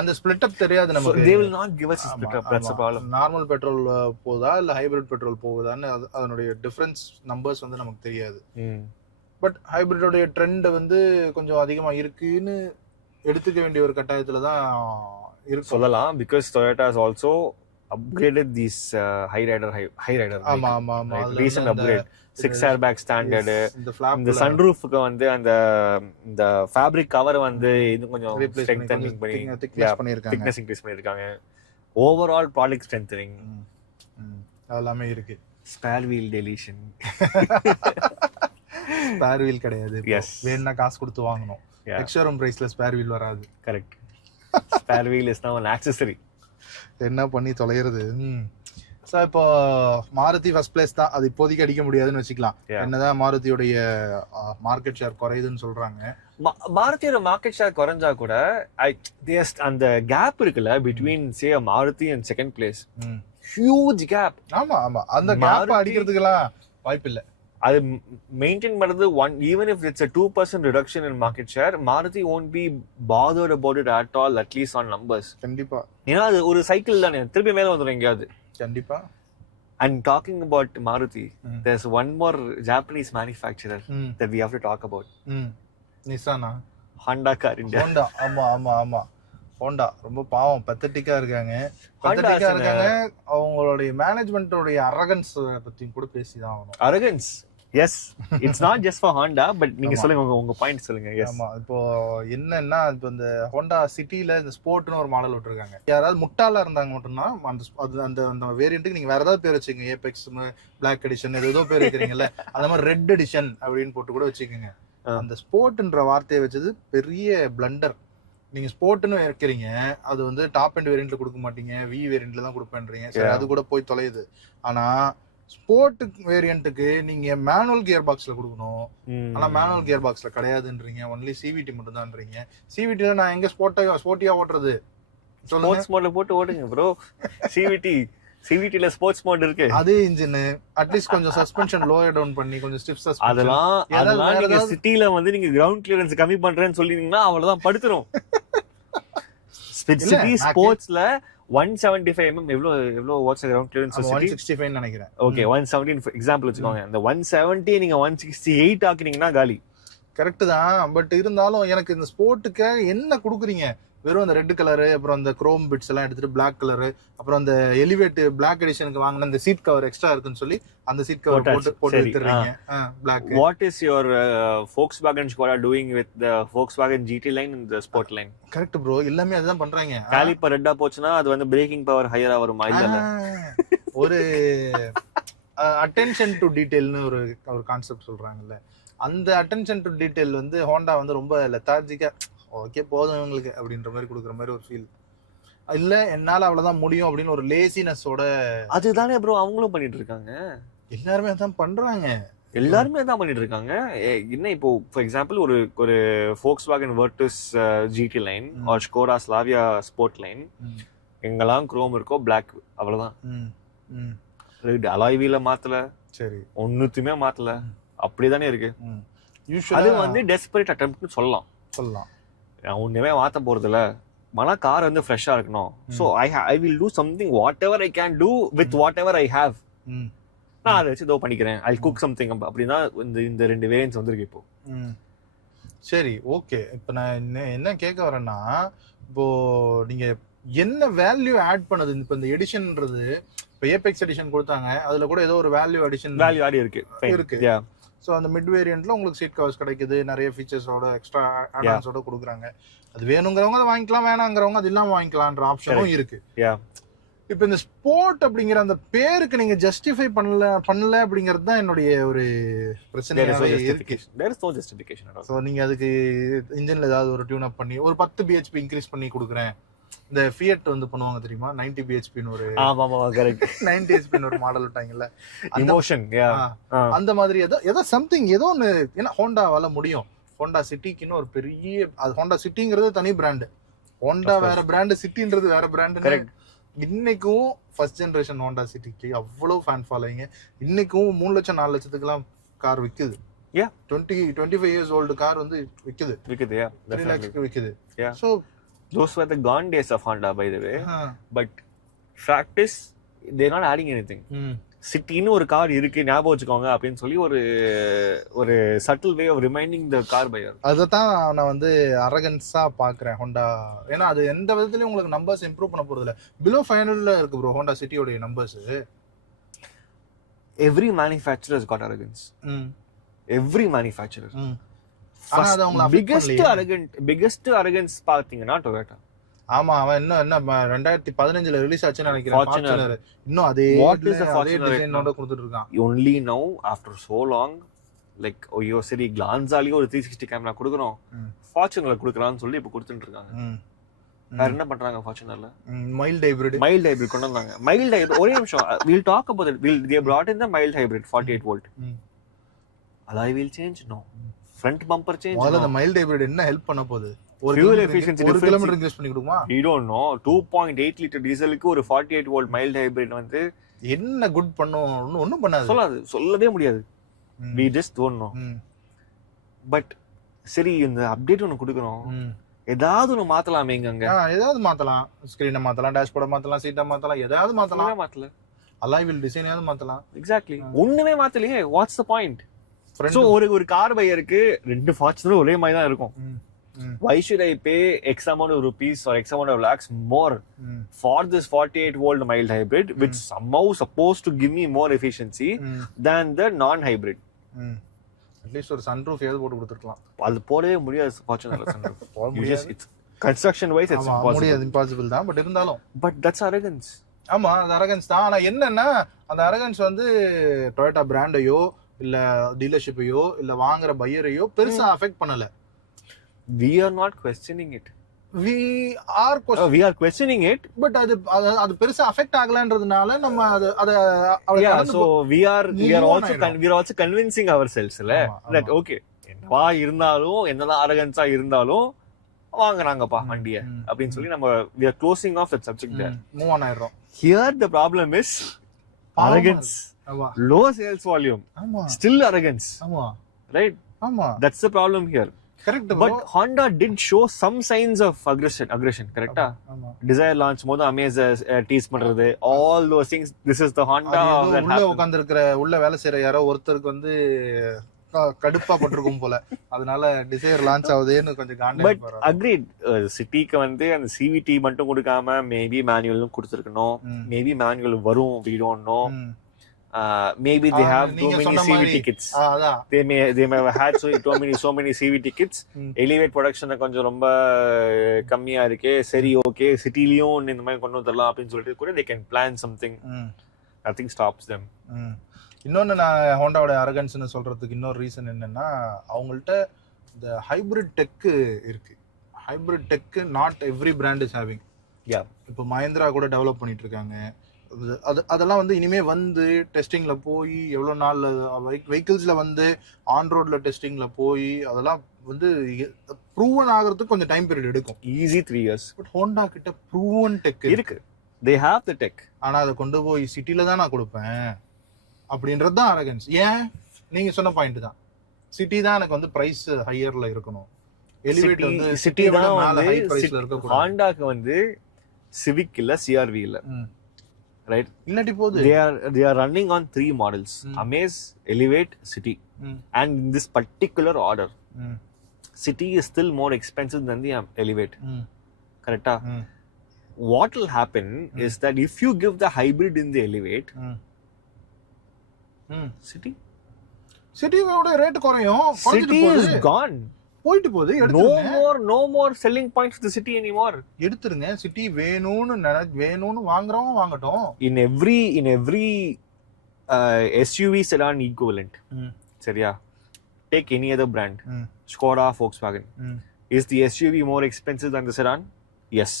அந்த ஸ்ப்ளிட் அப் தெரியாது நமக்கு. they will not give us a split up, that's the problem. Normal petrol போகுதா இல்ல ஹைபிரிட் பெட்ரோல் போகுதான்னு அதனுடைய டிஃபரன்ஸ் நம்பர்ஸ் வந்து நமக்கு தெரியாது. பட் ஹைபிரிடோட ட்ரெண்ட் வந்து கொஞ்சம் அதிகமா இருக்குன்னு எடுத்துக்க வேண்டிய ஒரு கட்டாயத்துல தான் இருக்கு சொல்லலாம். because Toyota has also upgraded these Hyryder. ஆமா recent upgrade, 6 airbag standard, இந்த sunroofக்கு வந்து அந்த fabric cover வந்து இன்னும் கொஞ்சம் strengthening பண்ணி thickness increase பண்ணிருக்காங்க. overall product strengthening எல்லாமே இருக்கு. spare wheel deletion. Spare wheel கிடையாது, வேணா காசு கொடுத்து வாங்கணும். எக்ஸ்ஷோரூம் பிரைஸ்ல ஸ்பேர் வீல் வராது. Correct. Spare wheel is now an accessory. என்ன பண்ணி தொலைகிறது. சோ இப்போ மாருதி ஃபர்ஸ்ட் பிளேஸ் தான், அது இப்போதைக்கு அடிக்க முடியாதுன்னு வச்சுக்கலாம். என்னதான் மாருதியோடைய மார்க்கெட் ஷேர் குறையுதுன்னு சொல்றாங்க. மாருதியோட மார்க்கெட் ஷேர் குறைஞ்சா கூட அந்த கேப் இருக்குல்ல between say Maruti and second place, huge gap. ஆமா அந்த கேப் அடிக்கிறதுக்கெல்லாம் வாய்ப்பு இல்ல. அது மெயின்டைன் பண்றது even if it's a 2% reduction in market share, Maruti won't be bothered about it at all, at least on numbers. கண்டிப்பா. ஏன்னா அது ஒரு சைக்கிள் தானே, திருப்பி மேல வந்துரும் எங்கயாவது. கண்டிப்பா. And talking about Maruti, there's one more Japanese manufacturer that we have to talk about. நிசானா? Honda car India. Honda. ஆமா ஹோண்டா ரொம்ப பாவம், பெத்தட்டிக்கா இருக்காங்க. அவங்களுடைய மேனேஜ்மெண்டோட அரகன்ஸ் பத்தி கூட பேசிதான் ஆகணும். Arrogance, yes, it's not just for Honda, but நீங்க சொல்லுங்க உங்க பாயிண்ட் சொல்லுங்க. ஆமா, இப்போ என்னன்னா இப்போ இந்த ஹோண்டா சிட்டில இந்த ஸ்போர்ட்னு ஒரு மாடல் விட்டுருக்காங்க. யாராவது முட்டாளா இருந்தாங்க மட்டும்னா அந்த அந்த வேரியண்ட்டுக்கு நீங்க வேற ஏதாவது பேர் வச்சுக்கோங்க, ஏபெக்ஸ், பிளாக் எடிஷன், ஏதோ பேர் வைக்கிறீங்கல்ல, அந்த மாதிரி ரெட் எடிஷன் அப்படின்னு போட்டு கூட வச்சுக்கோங்க. அந்த ஸ்போர்ட்ன்ற வார்த்தையை வச்சது பெரிய பிளண்டர். நீங்க ஸ்போர்ட்னு வைக்கிறீங்க, அது வந்து டாப் அண்ட் வேரியண்ட்ல கொடுக்க மாட்டீங்க, வி வேரியண்ட்ல தான் கொடுப்பேன்றீங்க. சரி, அது கூட போய் தொலையுது. ஆனா ஸ்போர்ட் வேரியண்ட்டுக்கு நீங்க மேனுவல் கியர் பாக்ஸ்ல கொடுக்கணும். ஆனா மேனுவல் கியர் பாக்ஸ்ல கிடையாதுன்றீங்க, ஒன்லி சிவிடி மட்டும் தான்றீங்க. சிவிடில நான் எங்க ஸ்போர்ட்டியா ஓட்டுறது? ஸ்போர்ட்ஸ் மோட்ல போட்டு ஓடுங்க ப்ரோ. சிவிடில ஸ்போர்ட்ஸ் மோட் இருக்கு, அதே இன்ஜின் அட்லீஸ்ட் கொஞ்சம் சஸ்பென்ஷன் லோயர் டவுன் பண்ணி கொஞ்சம் ஸ்டிஃப் சஸ்பென்ஷன், அதெல்லாம் நீங்க சிட்டில வந்து நீங்க கிரவுண்ட் கிளியரன்ஸ் கம்மி பண்றேன்னு சொல்லிட்டீங்கன்னா அவ்வளவுதான் படுத்துரும். சிட்டி ஸ்போர்ட்ஸ்ல 175 mm எவ்வளவு வாட்ஸ் கிரவுண்ட் கிளியரன்ஸ்? 165 நினைக்கிறேன். ஓகே, 117 எக்ஸாம்பிள் வச்சுக்கோங்க. அந்த 170 நீங்க 168 ஆக்குனீங்கன்னா காலி. கரெக்ட் தான், பட் இருந்தாலும் எனக்கு இந்த ஸ்போர்ட்டுக்கு என்ன கொடுக்குறீங்க? வெறும் அந்த ரெட் கலரு, அப்புறம் அந்த குரோம் பிட்ஸ் எல்லாம் எடுத்துட்டு பிளாக் கலரு, அப்புறம் அந்த எலிவேட் பிளாக் எடிஷனுக்கு வாங்கின அந்த சீட் கவர் எக்ஸ்ட்ரா இருக்குன்னு சொல்லி அந்த சீட் கவர் போட்டு எடுத்துறீங்க. Black. What is your Volkswagen Skoda doing with the Volkswagen GT line and the Sport line? Correct bro, எல்லாமே அதுதான் பண்றாங்க. காலிப்பர் ரெட்டா போச்சுன்னா அது வந்து பிரேக்கிங் பவர் ஹையரா வருமா? இல்ல, ஒரு அட்டென்ஷன் டு டீடைல்னு ஒரு கான்செப்ட் சொல்றாங்கல்ல, அந்த அட்டென்ஷன் டு டீடைல் வந்து ஹோண்டா வந்து ரொம்ப லெத்தார்ஜிக்கா, ஓகே போதும் இவங்களுக்கு அப்படின்ற மாதிரி கொடுக்குற மாதிரி ஒரு ஃபீல் இல்ல. என்னால அவ்வளவுதான் முடியும் அப்படின்னு ஒரு லேசினஸோட. அதுதானே ப்ரோ அவங்களும் பண்ணிட்டு இருக்காங்க. எல்லாருமே அதான் பண்றாங்க. எல்லாருமே தான் பண்ணிட்டு இருக்காங்க. என்ன இப்போ ஃபார் எக்ஸாம்பிள் ஒரு Volkswagen Virtus GT line or Skoda Slavia Sport line, எங்கெல்லாம் குரோம் இருக்கோ பிளாக், அவ்வளவுதான். அலாய் வீல மாத்தல, சரி, ஒண்ணுத்துமே மாத்தல, அப்படிதானே இருக்கு. அது வந்து டெஸ்பரேட் அட்டெம்ப்ட்னு சொல்லலாம். சொல்லலாம், ஒண்ணுமே மாத்த போறது இல்ல, மன கார் வந்து ஃப்ரெஷ்ஷா இருக்கணும். So I will do something what ever I can do with what ever I have. நான் அதை வச்சு இதோ பண்ணிக்கிறேன், ஐ குக் சம்திங் அப்படின்னா இந்த 2 வேரியன்ஸ் வந்திருக்கு இப்போ. சரி, ஓகே. இப்போ நான் என்ன கேட்க வரேன்னா, இப்போ நீங்க என்ன வேல்யூ ஆட் பண்ணுது இப்போ இந்த எடிஷன்ன்றது? இப்போ ஏபெக்ஸ் எடிஷன் கொடுத்தாங்க, அதுல கூட ஏதோ ஒரு வேல்யூ ஆடி இருக்கு. ஸோ அந்த மிட் வேரியன்ட்ல உங்களுக்கு சீட் கவர்ஸ் கிடைக்குது, நிறைய ஃபீச்சர்ஸோட எக்ஸ்ட்ரா ஆடான்ஸோட கொடுக்குறாங்க. அது வேணுங்கிறவங்க அதை வாங்கிக்கலாம், வேணாங்கிறவங்க அது இல்லாம வாங்கிக்கலான்ற ஆப்ஷனும் இருக்கு. இப்போ இந்த ஸ்போர்ட் அப்படிங்கிற அந்த பேருக்கு நீங்க ஜஸ்டிஃபை பண்ணல அப்படிங்கிறது தான் என்னுடைய ஒரு பிரச்சனையாவே இருக்கு. ஸோ நீங்க அதுக்கு இன்ஜின்ல ஏதாவது ஒரு டியூன் அப் பண்ணி ஒரு 10 bhp இன்க்ரீஸ் பண்ணி கொடுக்குறேன். இந்த ஃபியட் வந்து பண்ணுவாங்க தெரியுமா, 90 bhp ன்னு ஒரு 90 bhp ன்னு ஒரு மாடல் விட்டாங்கல்ல, இமோஷன். அந்த மாதிரி ஏதோ சம்திங் ஏதோ ஒன்று. ஏன்னா ஹோண்டாவால முடியும். ஹோண்டா சிட்டிக்குன்னு ஒரு பெரிய, அது ஹோண்டா சிட்டிங்கிறது தனி பிராண்டு, ஹோண்டா வேற பிராண்டு, சிட்டின்றது வேற பிராண்டு. இன்னைக்கும் ஃபர்ஸ்ட் ஜெனரேஷன் ஹோண்டா சிட்டிக்கு அவ்வளவு ஃபேன் ஃபாலோயிங். இன்னைக்கும் 3 லட்சம் 4 லட்சத்துக்குலாம் கார் விக்குது. 25 years old கார் வந்து விக்குது 3 lakhsக்கு விக்குது. So those were the gone days of Honda, by the way. But fact is they're not adding anything. சிட்டின்னு ஒரு கார் இருக்கு, ஞாபகம் வச்சுக்கோங்க அப்படின்னு சொல்லி ஒரு subtle way of reminding the car buyer. அதைத்தான் நான் வந்து அரகன்ஸா பாக்குறேன் ஹோண்டா. ஏன்னா அது எந்த விதத்துலயும் உங்களுக்கு நம்பர்ஸ் இம்ப்ரூவ் பண்ண போறது இல்ல. பிலோ 500 இருக்கு ப்ரோ ஹோண்டா சிட்டியோட numbers. Every manufacturer has got arrogance. Every manufacturer. Biggest arrogance பாத்தீங்கன்னா டொயோட்டா. ஆமா, அவன் என்ன 2015 ரிலீஸ் ஆச்சுன்னு நினைக்கிறேன். ஃபார்ச்சுனர் இன்னும் அதே டிசைனோட கொடுத்துட்டு இருக்கான். only now after so long, like ஐயோ சரி கிளான்ஸாலியோ ஒரு 360 கேமரா கொடுக்குறோம், ஃபார்ச்சுனர்ல கொடுக்கலாம்னு சொல்லி இப்போ கொடுத்துட்டு இருக்காங்க. வேற என்ன பண்றாங்க ஃபார்ச்சுனர்ல? மைல்ட் ஹைபிரிட் கொண்டு வந்தாங்க. மைல்ட் ஹைபிரிட் ஒரே நிமிஷம், we'll talk about it. They brought in the mild hybrid 48 volt. alloy wheel change, no. front bumper change, no. அந்த மைல்ட் ஹைபிரிட் என்ன ஹெல்ப் பண்ண போகுது? ஒரு fuel efficiency difference, 1 kilometre increase பண்ணி கொடுக்குமா? we don't know. 2.8 லிட்டர் டீசலுக்கு ஒரு 48 volt mild hybrid வந்து என்ன குட் பண்ணும்? ஒண்ணும் பண்ணாது, சொல்லவே முடியாது. we just don't know. But சரி, இந்த அப்டேட் ஒன்னு கொடுக்கறோம், ஏதாவது ஒன்னு மாத்தலாமே. இங்க ஏதாவது மாத்தலாம், ஸ்கிரீனை மாத்தலாம், டேஷ்போர்டை மாத்தலாம், சீட்டை மாத்தலாம், ஏதாவது மாத்தல. alloy wheel டிசைன் ஏதாவது மாத்தலாம். எக்ஸாக்ட்லி, ஒண்ணுமே மாத்தலையே. What's the point? சோ ஒரு கார் பையருக்கு 2 ஃபார்ச்சுனர் ஒரே மாதிரி தான் இருக்கும். Why should I pay X amount of rupees or X amount of lakhs more for this 48 volt mild hybrid, which somehow supposed to give me more efficiency than the non-hybrid? At least ஒரு sunroof ஏதாவது போட்டு கொடுத்துருக்கலாம். அது போடவே முடியாது ஃபார்ச்சுனர்ல sunroof. It's construction wise it's impossible தான். But இருந்தாலும் that's arrogance. ஆமா, அது அரகன்ஸ் தான். ஆனா என்னன்னா அந்த அரகன்ஸ் வந்து டொயோட்டா பிராண்டையோ இல்ல டீலர்ஷிப்பையோ இல்ல வாங்குற பையரையோ பெருசா அஃபெக்ட் பண்ணல. We are not questioning it. We are questioning it, but அது பெருசா அஃபெக்ட் ஆகலன்றதுனால நம்ம so we are also convincing ourselves that okay, என்னவா இருந்தாலும் என்னதான் அரகன்ஸா இருந்தாலும் வாங்குறாங்கப்பா வண்டிய அப்படின்னு சொல்லி நம்ம we are closing off that subject there. Move on ஆயிரோம். Here the problem is arrogance. Low sales volume. Still arrogance. Right? That's the problem here. Correct, but Honda did show some signs of aggression. Correct? Dzire launch modu amaze tease பண்றது, all those things. This is the Honda that உள்ள உட்கார்ந்திருக்கிற உள்ள வேலை செய்யற யாரோ ஒருத்தருக்கு வந்து கடுப்பா பட்டிருக்கும் போல, அதனால Dzire லான்ச் ஆகுதுன்னு கொஞ்சம் காண்டா. பட் அக்ரீட், சிட்டிக்கு வந்து அந்த CVT மட்டும் கொடுக்காம மேபி மேனுவலும் கொடுத்திருக்கணும். மேபி மேனுவல் வரும், we don't know. Maybe they have too many CVT kits. They may have had so many CVT kits. Elevate production கொஞ்சம் ரொம்ப கம்மியா இருக்கு, சரி ஓகே சிட்டிலயும் இந்த மாதிரி கொண்டு வரலாம் அப்படின்னு சொல்லிட்டு கூட they can plan something. Nothing stops them. இன்னொன்னு நான் ஹோண்டாவோட அரகன்ஸ்னு சொல்றதுக்கு இன்னொரு ரீசன் என்னன்னா, அவங்கள்ட்ட இந்த ஹைபிரிட் டெக் இருக்கு. Hybrid tech not every brand is having. இப்போ மஹிந்திரா கூட டெவலப் பண்ணிட்டு இருக்காங்க. அதெல்லாம் வந்து இனிமே வந்து டெஸ்டிங்ல போய் எவ்வளவு நாள் வெஹிக்கிள்ஸ்ல வந்து ஆன் ரோட்ல டெஸ்டிங்ல போய் அதெல்லாம் வந்து ப்ரூவன் ஆகிறதுக்கு கொஞ்சம் டைம் பீரியட் எடுக்கும். Easy 3 years. பட் ஹோண்டா கிட்ட ப்ரூவன் டெக் இருக்கு. they have the tech. ஆனா அதை கொண்டு போய் சிட்டில தான் நான் கொடுப்பேன் அப்படின்றது தான் அரகன்ஸ். ஏன்? நீங்க சொன்ன பாயிண்ட் தான், சிட்டி தான் எனக்கு வந்து பிரைஸ் ஹையர்ல இருக்கணும். எலிவேட் வந்து சிட்டி தான் மேல ஹை வந்து பிரைஸ்ல இருக்க கூடாது. ஹாண்டாக்கு வந்து சிவிக் இல்ல சிஆர்வி இல்ல, ரைட்? இல்லாட்டி போகுது. they are running on 3 models, Amaze, Elevate, City, and in this particular order. City is still more expensive than the Elevate, correct? What will happen is that if you give the hybrid in the Elevate, சிட்டியோட rate குறையும். City is gone. போயிட்டு போகுது. எடுத்துருங்க. No more selling points to the City anymore. எடுத்துருங்க. City வேணும்னு வாங்குறவங்க வாங்கட்டும். In every SUV sedan equivalent, சரியா? Take any other brand, Skoda, Volkswagen. Is the SUV more expensive than the sedan? Yes.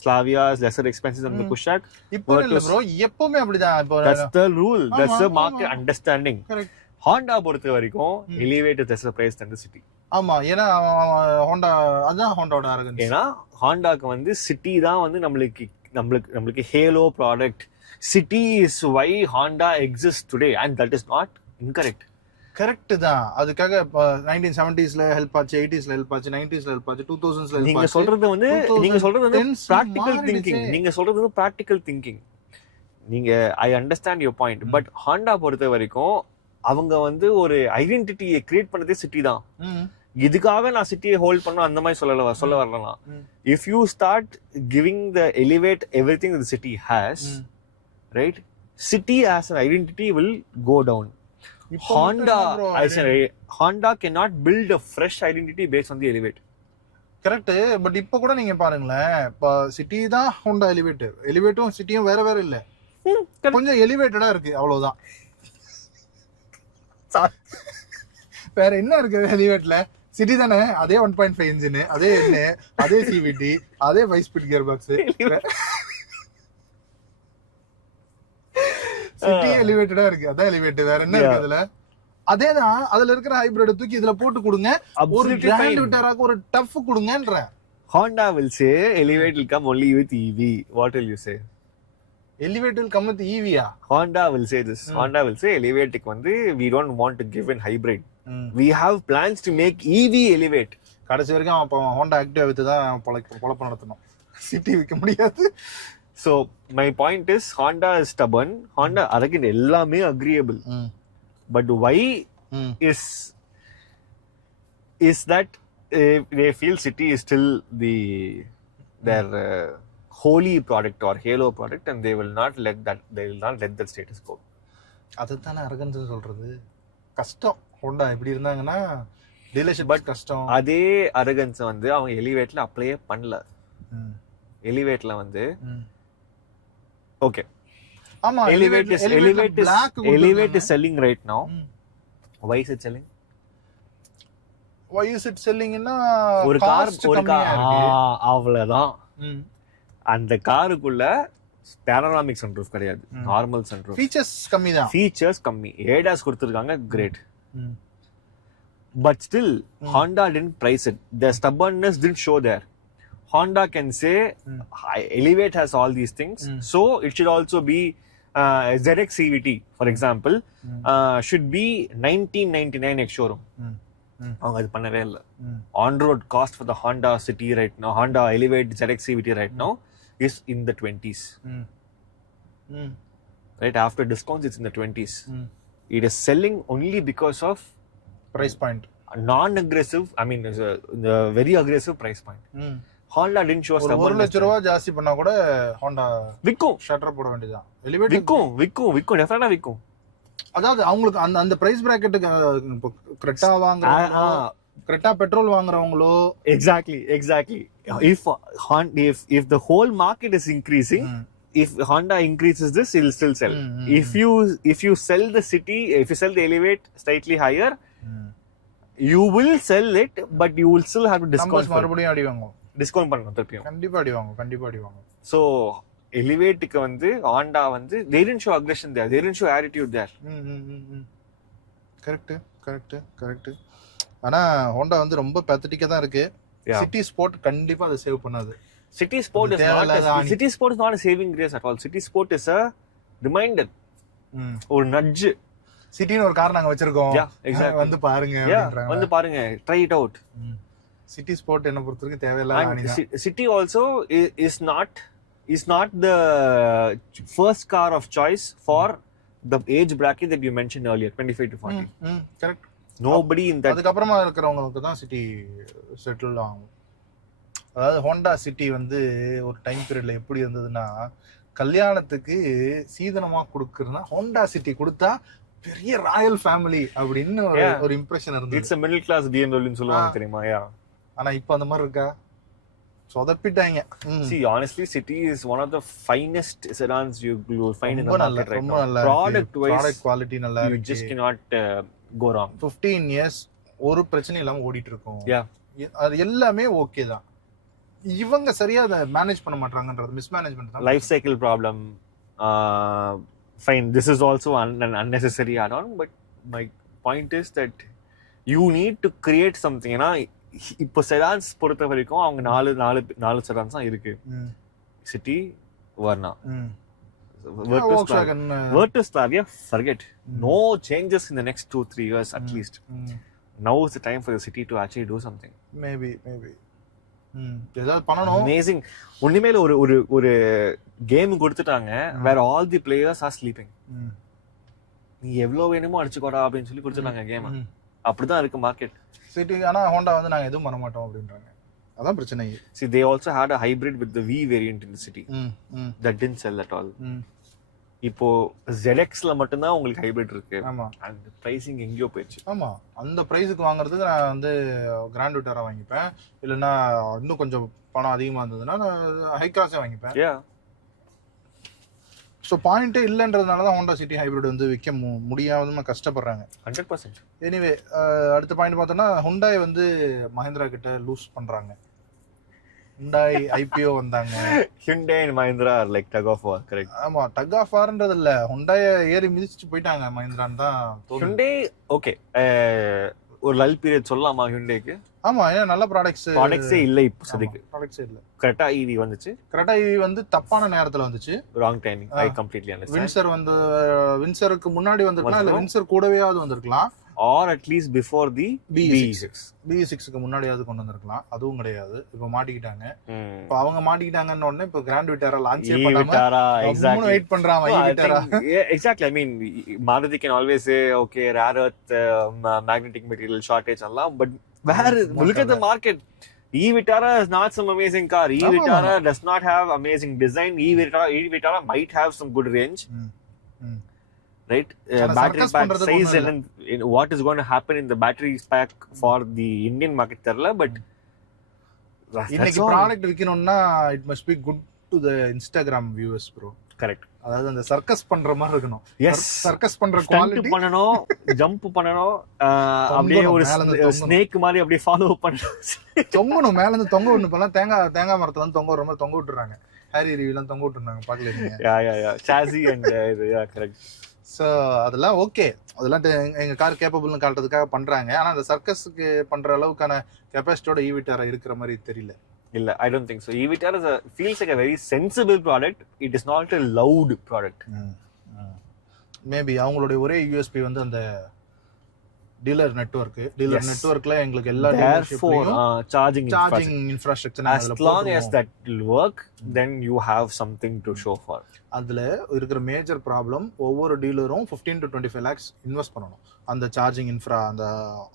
Slavia is lesser expensive than the Kodiaq. இப்போ இல்ல bro, எப்பவுமே அப்படிதான். That's the rule. That's the market understanding. Correct. Honda பொறுத்த வரைக்கும் Elevate is lesser price than the City. ஆமா, ஏன்னா Honda அதான் ஹோண்டாவோட arrogance. ஏன்னா ஹாண்டாக்கு வந்து சிட்டி தான் வந்து நம்மளுக்கு halo product. City is why Honda exist today and that is not incorrect. Correct தான். அதுக்காக 1970ஸ்ல ஹெல்ப் ஆச்சு, 80ஸ்ல ஹெல்ப் ஆச்சு, 90ஸ்ல ஹெல்ப் ஆச்சு, 2000ஸ்ல ஹெல்ப் ஆச்சு. நீங்க சொல்றது வந்து பிராக்டிகல் திங்கிங். நீங்க சொல்றது வந்து பிராக்டிகல் திங்கிங். நீங்க I understand your point. But Honda பொறுத்த வரைக்கும் அவங்க வந்து ஒரு ஐடென்டிட்டியை கிரியேட் பண்ணதே சிட்டி தான். இதுக்காக நான் சிட்டியை ஹோல்ட் பண்ண அந்த மாதிரி சொல்ல வரலாம். If you start giving the elevate everything the city has, right, city as an identity will go down. Honda cannot build a fresh identity based on the elevate. Correct. But இப்ப கூட நீங்க பாருங்களேன், இப்ப சிட்டி தான் Honda எலிவேட்டும் சிட்டியும் வேற வேற இல்ல, கொஞ்சம் எலிவேட்டடா இருக்கு, அவ்வளவுதான். வேற என்ன இருக்கு எலிவேட்ல? சிட்டி தானே, அதே 1.5 இன்ஜின், அதே எண்ணு, அதே சிவிடி, அதே 5 ஸ்பீட் கியர் பாக்ஸ். சிட்டி எலிவேட்டடா இருக்கு, அதான் எலிவேட். வேற என்ன இருக்கு அதுல? அதேதான். அதுல இருக்கிற ஹைபிரிட் தூக்கி இதுல போட்டு கொடுங்க, ஒரு கிராண்ட் விட்டராக்கு ஒரு tough கொடுங்கன்ற. Honda will say elevate will come only with EV. What will you say? Elevate will come with EV ah? Honda will say this. Honda will say elevate வந்து we don't want to give in hybrid. We have plans to make EV elevate. கடைசி வரைக்கும் அப்ப Honda Activa with தான் பொழப்பு நடத்தணும், city விற்க முடியாது. So my point is Honda is stubborn. Honda arrogant, எல்லாமே agreeable. But why is that they feel city is still their holy product or halo product, and they will not let that status go. அதுதானே arrogance சொல்றது. கஷ்டம். Honda இப்படி இருந்தாங்கன்னா dealership but கஷ்டம். அதே arrogance வந்து அவங்க எலிவேட்ல அப்ளை பண்ணல. எலிவேட்ல வந்து ஓகே, ஆமா, elevate is selling right now. Why is it selling? Why is it selling? ஒரு கார் அவ்வளவுதான். அந்த காருக்குள்ள பேனராமிக் சன்ரூஃப் கிடையாது, நார்மல் சன்ரூஃப். ஃபீச்சர்ஸ் கம்மி தான். ஃபீச்சர்ஸ் கம்மி. ADAS கொடுத்திருக்காங்க, great. But still Honda didn't price it. The stubbornness didn't show there. Honda can say Elevate has all these things, so it should also be ZX CVT, for example, should be 1999 ex showroom. அவங்க அது பண்ணவே இல்லை. On road cost for the Honda city right now, Honda elevate ZX CVT right now is in the 20s. Right, after discounts it's in the 20s. It is selling only because of price point, non-aggressive, I mean the very aggressive price point. Honda didn't show stubbornness. 1 லட்சம் ரூபாய் ஜாஸ்தி பண்ணா கூட Honda விக்கும், shutter போட வேண்டியதான். Elevate விக்கும் டெஃபினட்டா விக்கும். அதாவது அவங்களுக்கு அந்த பிரைஸ் பிராக்கெட்டுக்கு கிரெட்டா வாங்குறவங்க, கிரெட்டா பெட்ரோல் வாங்குறவங்களோ. Exactly. If the whole market is increasing, if Honda increases this, it will still sell. If you sell the city, if you sell the Elevate slightly higher, you will sell it, but you will still have to discount. மறுபடியும் அடி வாங்குவோம், discount பண்ணணும் திருப்பியும். கண்டிப்பா அடி வாங்குவோம். So எலிவேட்டுக்கு வந்து Honda வந்து they didn't show aggression there, they didn't show attitude there. Correct. ஆனா ஹோண்டா வந்து ரொம்ப பேத்தட்டிக்கா தான் இருக்கு. சிட்டி ஸ்போர்ட் கண்டிப்பா அதை சேவ் பண்ணாது. City Sport is not a saving grace at all. City Sport is a reminder, ஒரு nudge. சிட்டின்னு ஒரு கார் நாங்க வச்சிருக்கோம், வந்து பாருங்க, வந்து பாருங்க, try it out. City sport என்ன பொறுத்தவரைக்கும் தேவையில்லாத ஆணி தான். City also is not the first car of choice for the age bracket that you mentioned earlier, 25 to 40. Correct. Nobody in that. அதுக்கப்புறமா இருக்கிறவங்களுக்கு தான் சிட்டி செட்டில் ஆகும். அதாவது ஹோண்டா சிட்டி வந்து ஒரு டைம் பீரியட்ல எப்படி இருந்ததுன்னா, கல்யாணத்துக்கு சீதனமா கொடுக்கறதுனா ஹோண்டா சிட்டி கொடுத்தா பெரிய ராயல் ஃபேமிலி அப்படின்னு ஒரு இம்ப்ரெஷன் இருந்தது. It's a middle class BMW ன்னு சொல்லுவாங்க தெரியுமா? ஆனா இப்போ அந்த மாதிரி இருக்கா? சொதப்பிட்டாங்க. See, honestly, City is one of the finest sedans you will find in the market right now. Product quality நல்லா you இருக்கு. just cannot go wrong. 15 years ஒரு பிரச்சனை இல்லாம ஓடிட்டு இருக்கும். அது எல்லாமே ஓகே தான். இவங்க சரியா அதை மேனேஜ் பண்ண மாட்டாங்கன்றது மிஸ்மேனேஜ்மென்ட் தான். Life cycle problem, fine, this is also an unnecessary add-on, but my point is that you need to create something. ஏன்னா இப்போ செடான்ஸ் பொறுத்த வரைக்கும் அவங்க நாலு செடான்ஸ் தான் இருக்கு. City, Verna, Virtus, Slavia, forget. No changes in the next 2-3 years at least. Now is the time for the city to actually do something. Maybe. ஏதாவது பண்ணணும். Amazing. ஒண்ணுமேல ஒரு கேம் கொடுத்துட்டாங்க where all the players are sleeping. நீ எவ்வளவு வேணுமோ அடிச்சுக்கோடா அப்படின்னு சொல்லி கொடுத்துட்டாங்க கேம். அப்படிதான் இருக்கு மார்க்கெட். சிட்டி ஆனா ஹோண்டா வந்து நாங்க எதுவும் பண்ண மாட்டோம் அப்படின்றாங்க. அதான் பிரச்சனை. See, they also had a hybrid with the V variant in the city. That didn't sell at all. இப்போ ZX-ல மட்டும் தான் உங்களுக்கு ஹைபிரிட் இருக்கு. ஆமா. அந்த பிரைசிங் எங்கயோ போயிடுச்சு. ஆமா. அந்த பிரைஸ்க்கு வாங்குறதுக்கு நான் வந்து கிராண்ட் விட்டாரா வாங்கிப்பேன். இல்லனா இன்னும் கொஞ்சம் பணம் அதிகமா இருந்ததுன்னா நான் ஹை கிராஸே வாங்கிப்பேன். ஸோ பாயிண்டே இல்லைன்றதுனால தான் ஹோண்டா சிட்டி ஹைபிரிட் வந்து விற்க முடியாம கஷ்டப்படுறாங்க. 100%. எனிவே அடுத்த பாயிண்ட் பார்த்தோம்னா ஹுண்டாய் வந்து மஹிந்திரா கிட்ட லூஸ் பண்றாங்க. Hyundai IPO வந்தாங்க. Hyundai and Mahindra are like tug of war, correct? ஆமா, tug of warன்றது இல்ல, Hyundai ஏறி மிதிச்சிட்டு போயிட்டாங்க மஹிந்திரான்னு தான். Hyundai ஓகே, ஒரு லல் பீரியட் சொல்லலாமா Hyundaiக்கு? ஆமா, ஏன்னா நல்ல ப்ராடக்ட்ஸே இல்ல இப்போ சதிக்கு. ப்ராடக்ட்ஸே இல்ல. Creta EV வந்துச்சு. Creta EV வந்து தப்பான நேரத்துல வந்துச்சு. Wrong timing. I completely understand. Windsor வந்து வின்சருக்கு முன்னாடி வந்திருக்கலாம், இல்ல வின்சர் கூடவேயாவது வந்திருக்கலாம். Or at least before the BE6க்கு முன்னாடியாவது கொண்டு வந்திருக்கலாம். அதுவும் கிடையாது. இப்போ மாட்டிக்கிட்டாங்க. இப்போ அவங்க மாட்டிக்கிட்டாங்கன்னு உடனே இப்போ கிராண்ட் விட்டாரா லான்ச் பண்ணாம எக்ஸாக்ட்லி வெயிட் பண்றாங்க. Exactly. I mean, Maruti can always say okay, rare earth, magnetic material shortage alla, but where look at the market. E-Vitara is not some amazing car. E-Vitara does not have amazing design. E-Vitara might have some good range. Right, battery pack size and what is going to happen in the battery pack for the Indian market therla, but இன்னைக்கு product விக்கணும்னா it must be good to the Instagram viewers, bro. Correct. அதாவது அந்த circus பண்ற மாதிரி இருக்கணும். Yes, circus பண்ற quality பண்ணனும், jump பண்ணனும், அப்படியே ஒரு ஸ்னேக் மாதிரி அப்படியே ஃபாலோ பண்ணனும், தொங்கணும், மேல இருந்து தொங்க விடணும். இப்பலாம் தேங்காய் மரத்துல இருந்து தொங்க விடுற மாதிரி தொங்க விட்டுறாங்க. ஹாரி ரிவ்யூலாம் தொங்க விட்டுறாங்க, பாக்கல நீங்க? யா சாசி அண்ட் இது கரெக்ட். ஸோ அதெல்லாம் ஓகே, அதெல்லாம் எங்கள் கார் கேப்பபிள்னு காட்டுறதுக்காக பண்ணுறாங்க. ஆனால் அந்த சர்க்கஸுக்கு பண்ணுற அளவுக்கான கெப்பாசிட்டியோட E-Vitara இருக்கிற மாதிரி தெரியல. இல்லை, I don't think so. E-Vitara feels like a very sensible product. It is not a loud product. Maybe அவங்களுடைய ஒரே யூஎஸ்பி வந்து அந்த டீலர் நெட்வொர்க்ல எங்களுக்கு எல்லா charging infrastructure as long as that will work, then you have something to show for. அதுல இருக்கிற major problem, ஒவ்வொரு டீலரும் 15 to 25 lakhs invest பண்ணணும் அந்த சார்ஜிங் இன்ஃப்ரா, அந்த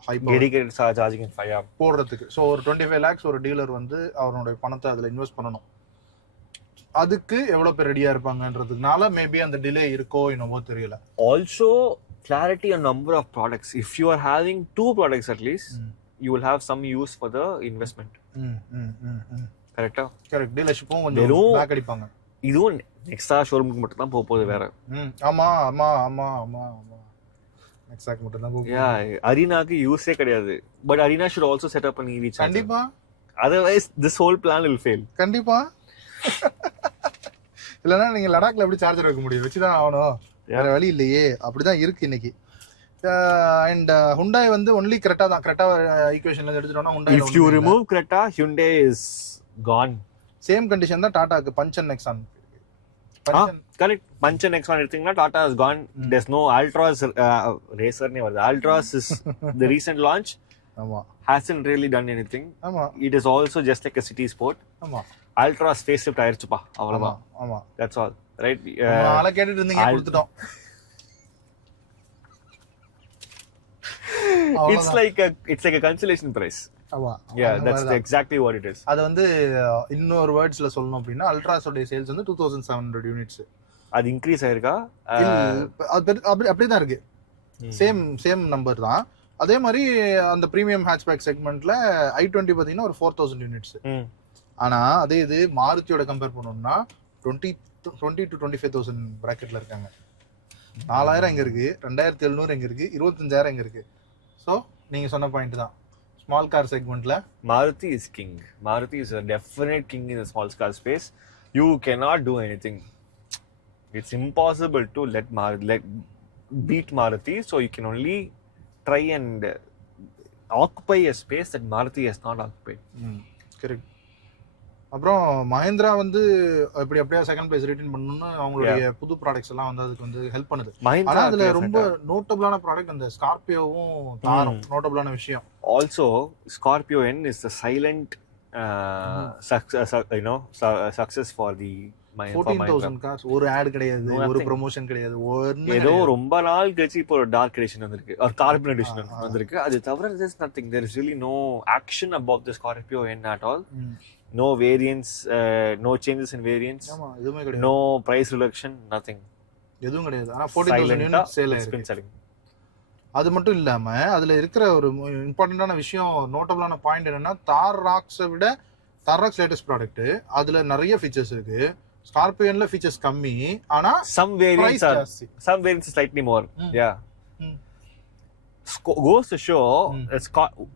ஹை டெடிகேட்டட் சார்ஜிங் இன்ஃப்ரா போடுறதுக்கு. ஸோ ஒரு 25 lakhs ஒரு டீலர் வந்து அவருடைய பணத்தை அதுல இன்வெஸ்ட் பண்ணணும். அதுக்கு எவ்வளவு பேர் ரெடியா இருப்பாங்கன்றதுனால மேபி அந்த டிலே இருக்கோ என்னவோ தெரியல. Also clarity on number of products. If you are having 2 products at least, you will have some use for the investment. Correct. டீலர்ஷிப்பும் கொஞ்சம் பேக் அடிப்பாங்க. இதுவும் நெக்ஸ்டா ஷோரூமுக்கு மட்டும் தான் போகுது வேற. ஆமா நெக்ஸ்டாக்கு மட்டும் தான் போகுது. அரினாக்கு யூஸே கிடையாது. But Arena should also set up an EV charger. கண்டிப்பா. Otherwise this whole plan will fail. கண்டிப்பா. இல்லனா நீங்க லடாக்ல எப்படி சார்ஜர் வைக்க முடியும்? வச்சுதான் ஆகணும், வேற வழி இல்லையே. அப்படிதான் இருக்கு இன்னைக்கு. அண்ட் Hyundai வந்து ஒன்லி Creta தான். Creta ஈக்குவேஷன்ல இருந்து எடுத்துட்டோம்னா Hyundai. If you remove Creta, Hyundai is gone. Same condition தான் டாடாக்கு. Punch and Nexon. Correct. Punch and Nexon எடுத்தீங்கன்னா Tata is gone. There's no Ultras racer ne varudha. Ultras is the recent launch. ஆமா hasn't really done anything. ஆமா It is also just like a city sport. ஆமா Ultra's facelift ஆயிருச்சுப்பா அவ்வளவுதான். ஆமா That's all, right? ஆளை கேட்டுட்டு இருந்தீங்க கொடுத்துட்டோம். It's like a consolation prize. ஆமா Yeah, that's exactly what it is. அது வந்து இன்னொரு வேர்ட்ஸ்ல சொல்லணும் அப்படின்னா அல்ட்ராஸோட சேல்ஸ் வந்து 2700 யூனிட்ஸ். அது இன்க்ரீஸ் ஆயிருக்கா? அப்படியே தான் இருக்கு. சேம் நம்பர் தான். அதே மாதிரி அந்த பிரீமியம் ஹேட்ச்பேக் செக்மெண்ட்ல i20 பாத்தீங்கன்னா ஒரு 4000 யூனிட்ஸ். ஆனா அதே இது மாருதியோட கம்பேர் பண்ணோம்னா 20 to 25000 பிராக்கெட்ல இருக்காங்க. 4000 எங்க இருக்கு, 2700 எங்க இருக்கு, 25000 எங்க இருக்கு. சோ நீங்க சொன்ன பாயிண்ட் தான். ஸ்மால் கார் செக்மெண்ட்ல Maruti is king. Maruti is a definite king in the small car space. You cannot do anything. It's impossible to let beat Maruti, so you can only try and occupy a space that Maruti has not occupied. Correct. அப்புறம் மஹிந்திரா வந்து அப்படியே second place return பண்ணணும்னு அவங்களுடைய புது products எல்லாம் வந்து அதுக்கு வந்து ஹெல்ப் பண்ணுது. ஆனா அதுல ரொம்ப நோட்டபிளான ப்ராடக்ட் அந்த ஸ்கார்பியோவும் தாரும் நோட்டபிளான விஷயம். Also Scorpio N is the silent success for the 14,000 cars. ஒரு ஆட் கிடையாது, ஒரு ப்ரமோஷன் கிடையாது, ஏதோ ரொம்ப நாள் கழிச்சு இப்போ ஒரு டார்க் எடிஷன் வந்திருக்கு, ஒரு கார்பன் எடிஷன் வந்திருக்கு. அது தவிர there's nothing. There is really no action about the Scorpio N at all. No variants, no changes in variants. ஆமா எதுவுமே கிடையாது. No price reduction, nothing. எதுவும் கிடையாது. ஆனா 14,000 யூனிட் சேல் ஆயிருக்கு. அது மட்டும் இல்லாம அதுல இருக்கிற ஒரு இம்பார்ட்டன்டான விஷயம், நோட்டபிளான பாயிண்ட் என்னன்னா தாராக்ஸை விட தாராக்ஸ் லேட்டஸ்ட் ப்ராடக்ட், அதுல நிறைய ஃபீச்சர்ஸ் இருக்கு. ஸ்கார்பியோன்ல ஃபீச்சர்ஸ் கம்மி, ஆனா some variants slightly more. Yeah. Goes to show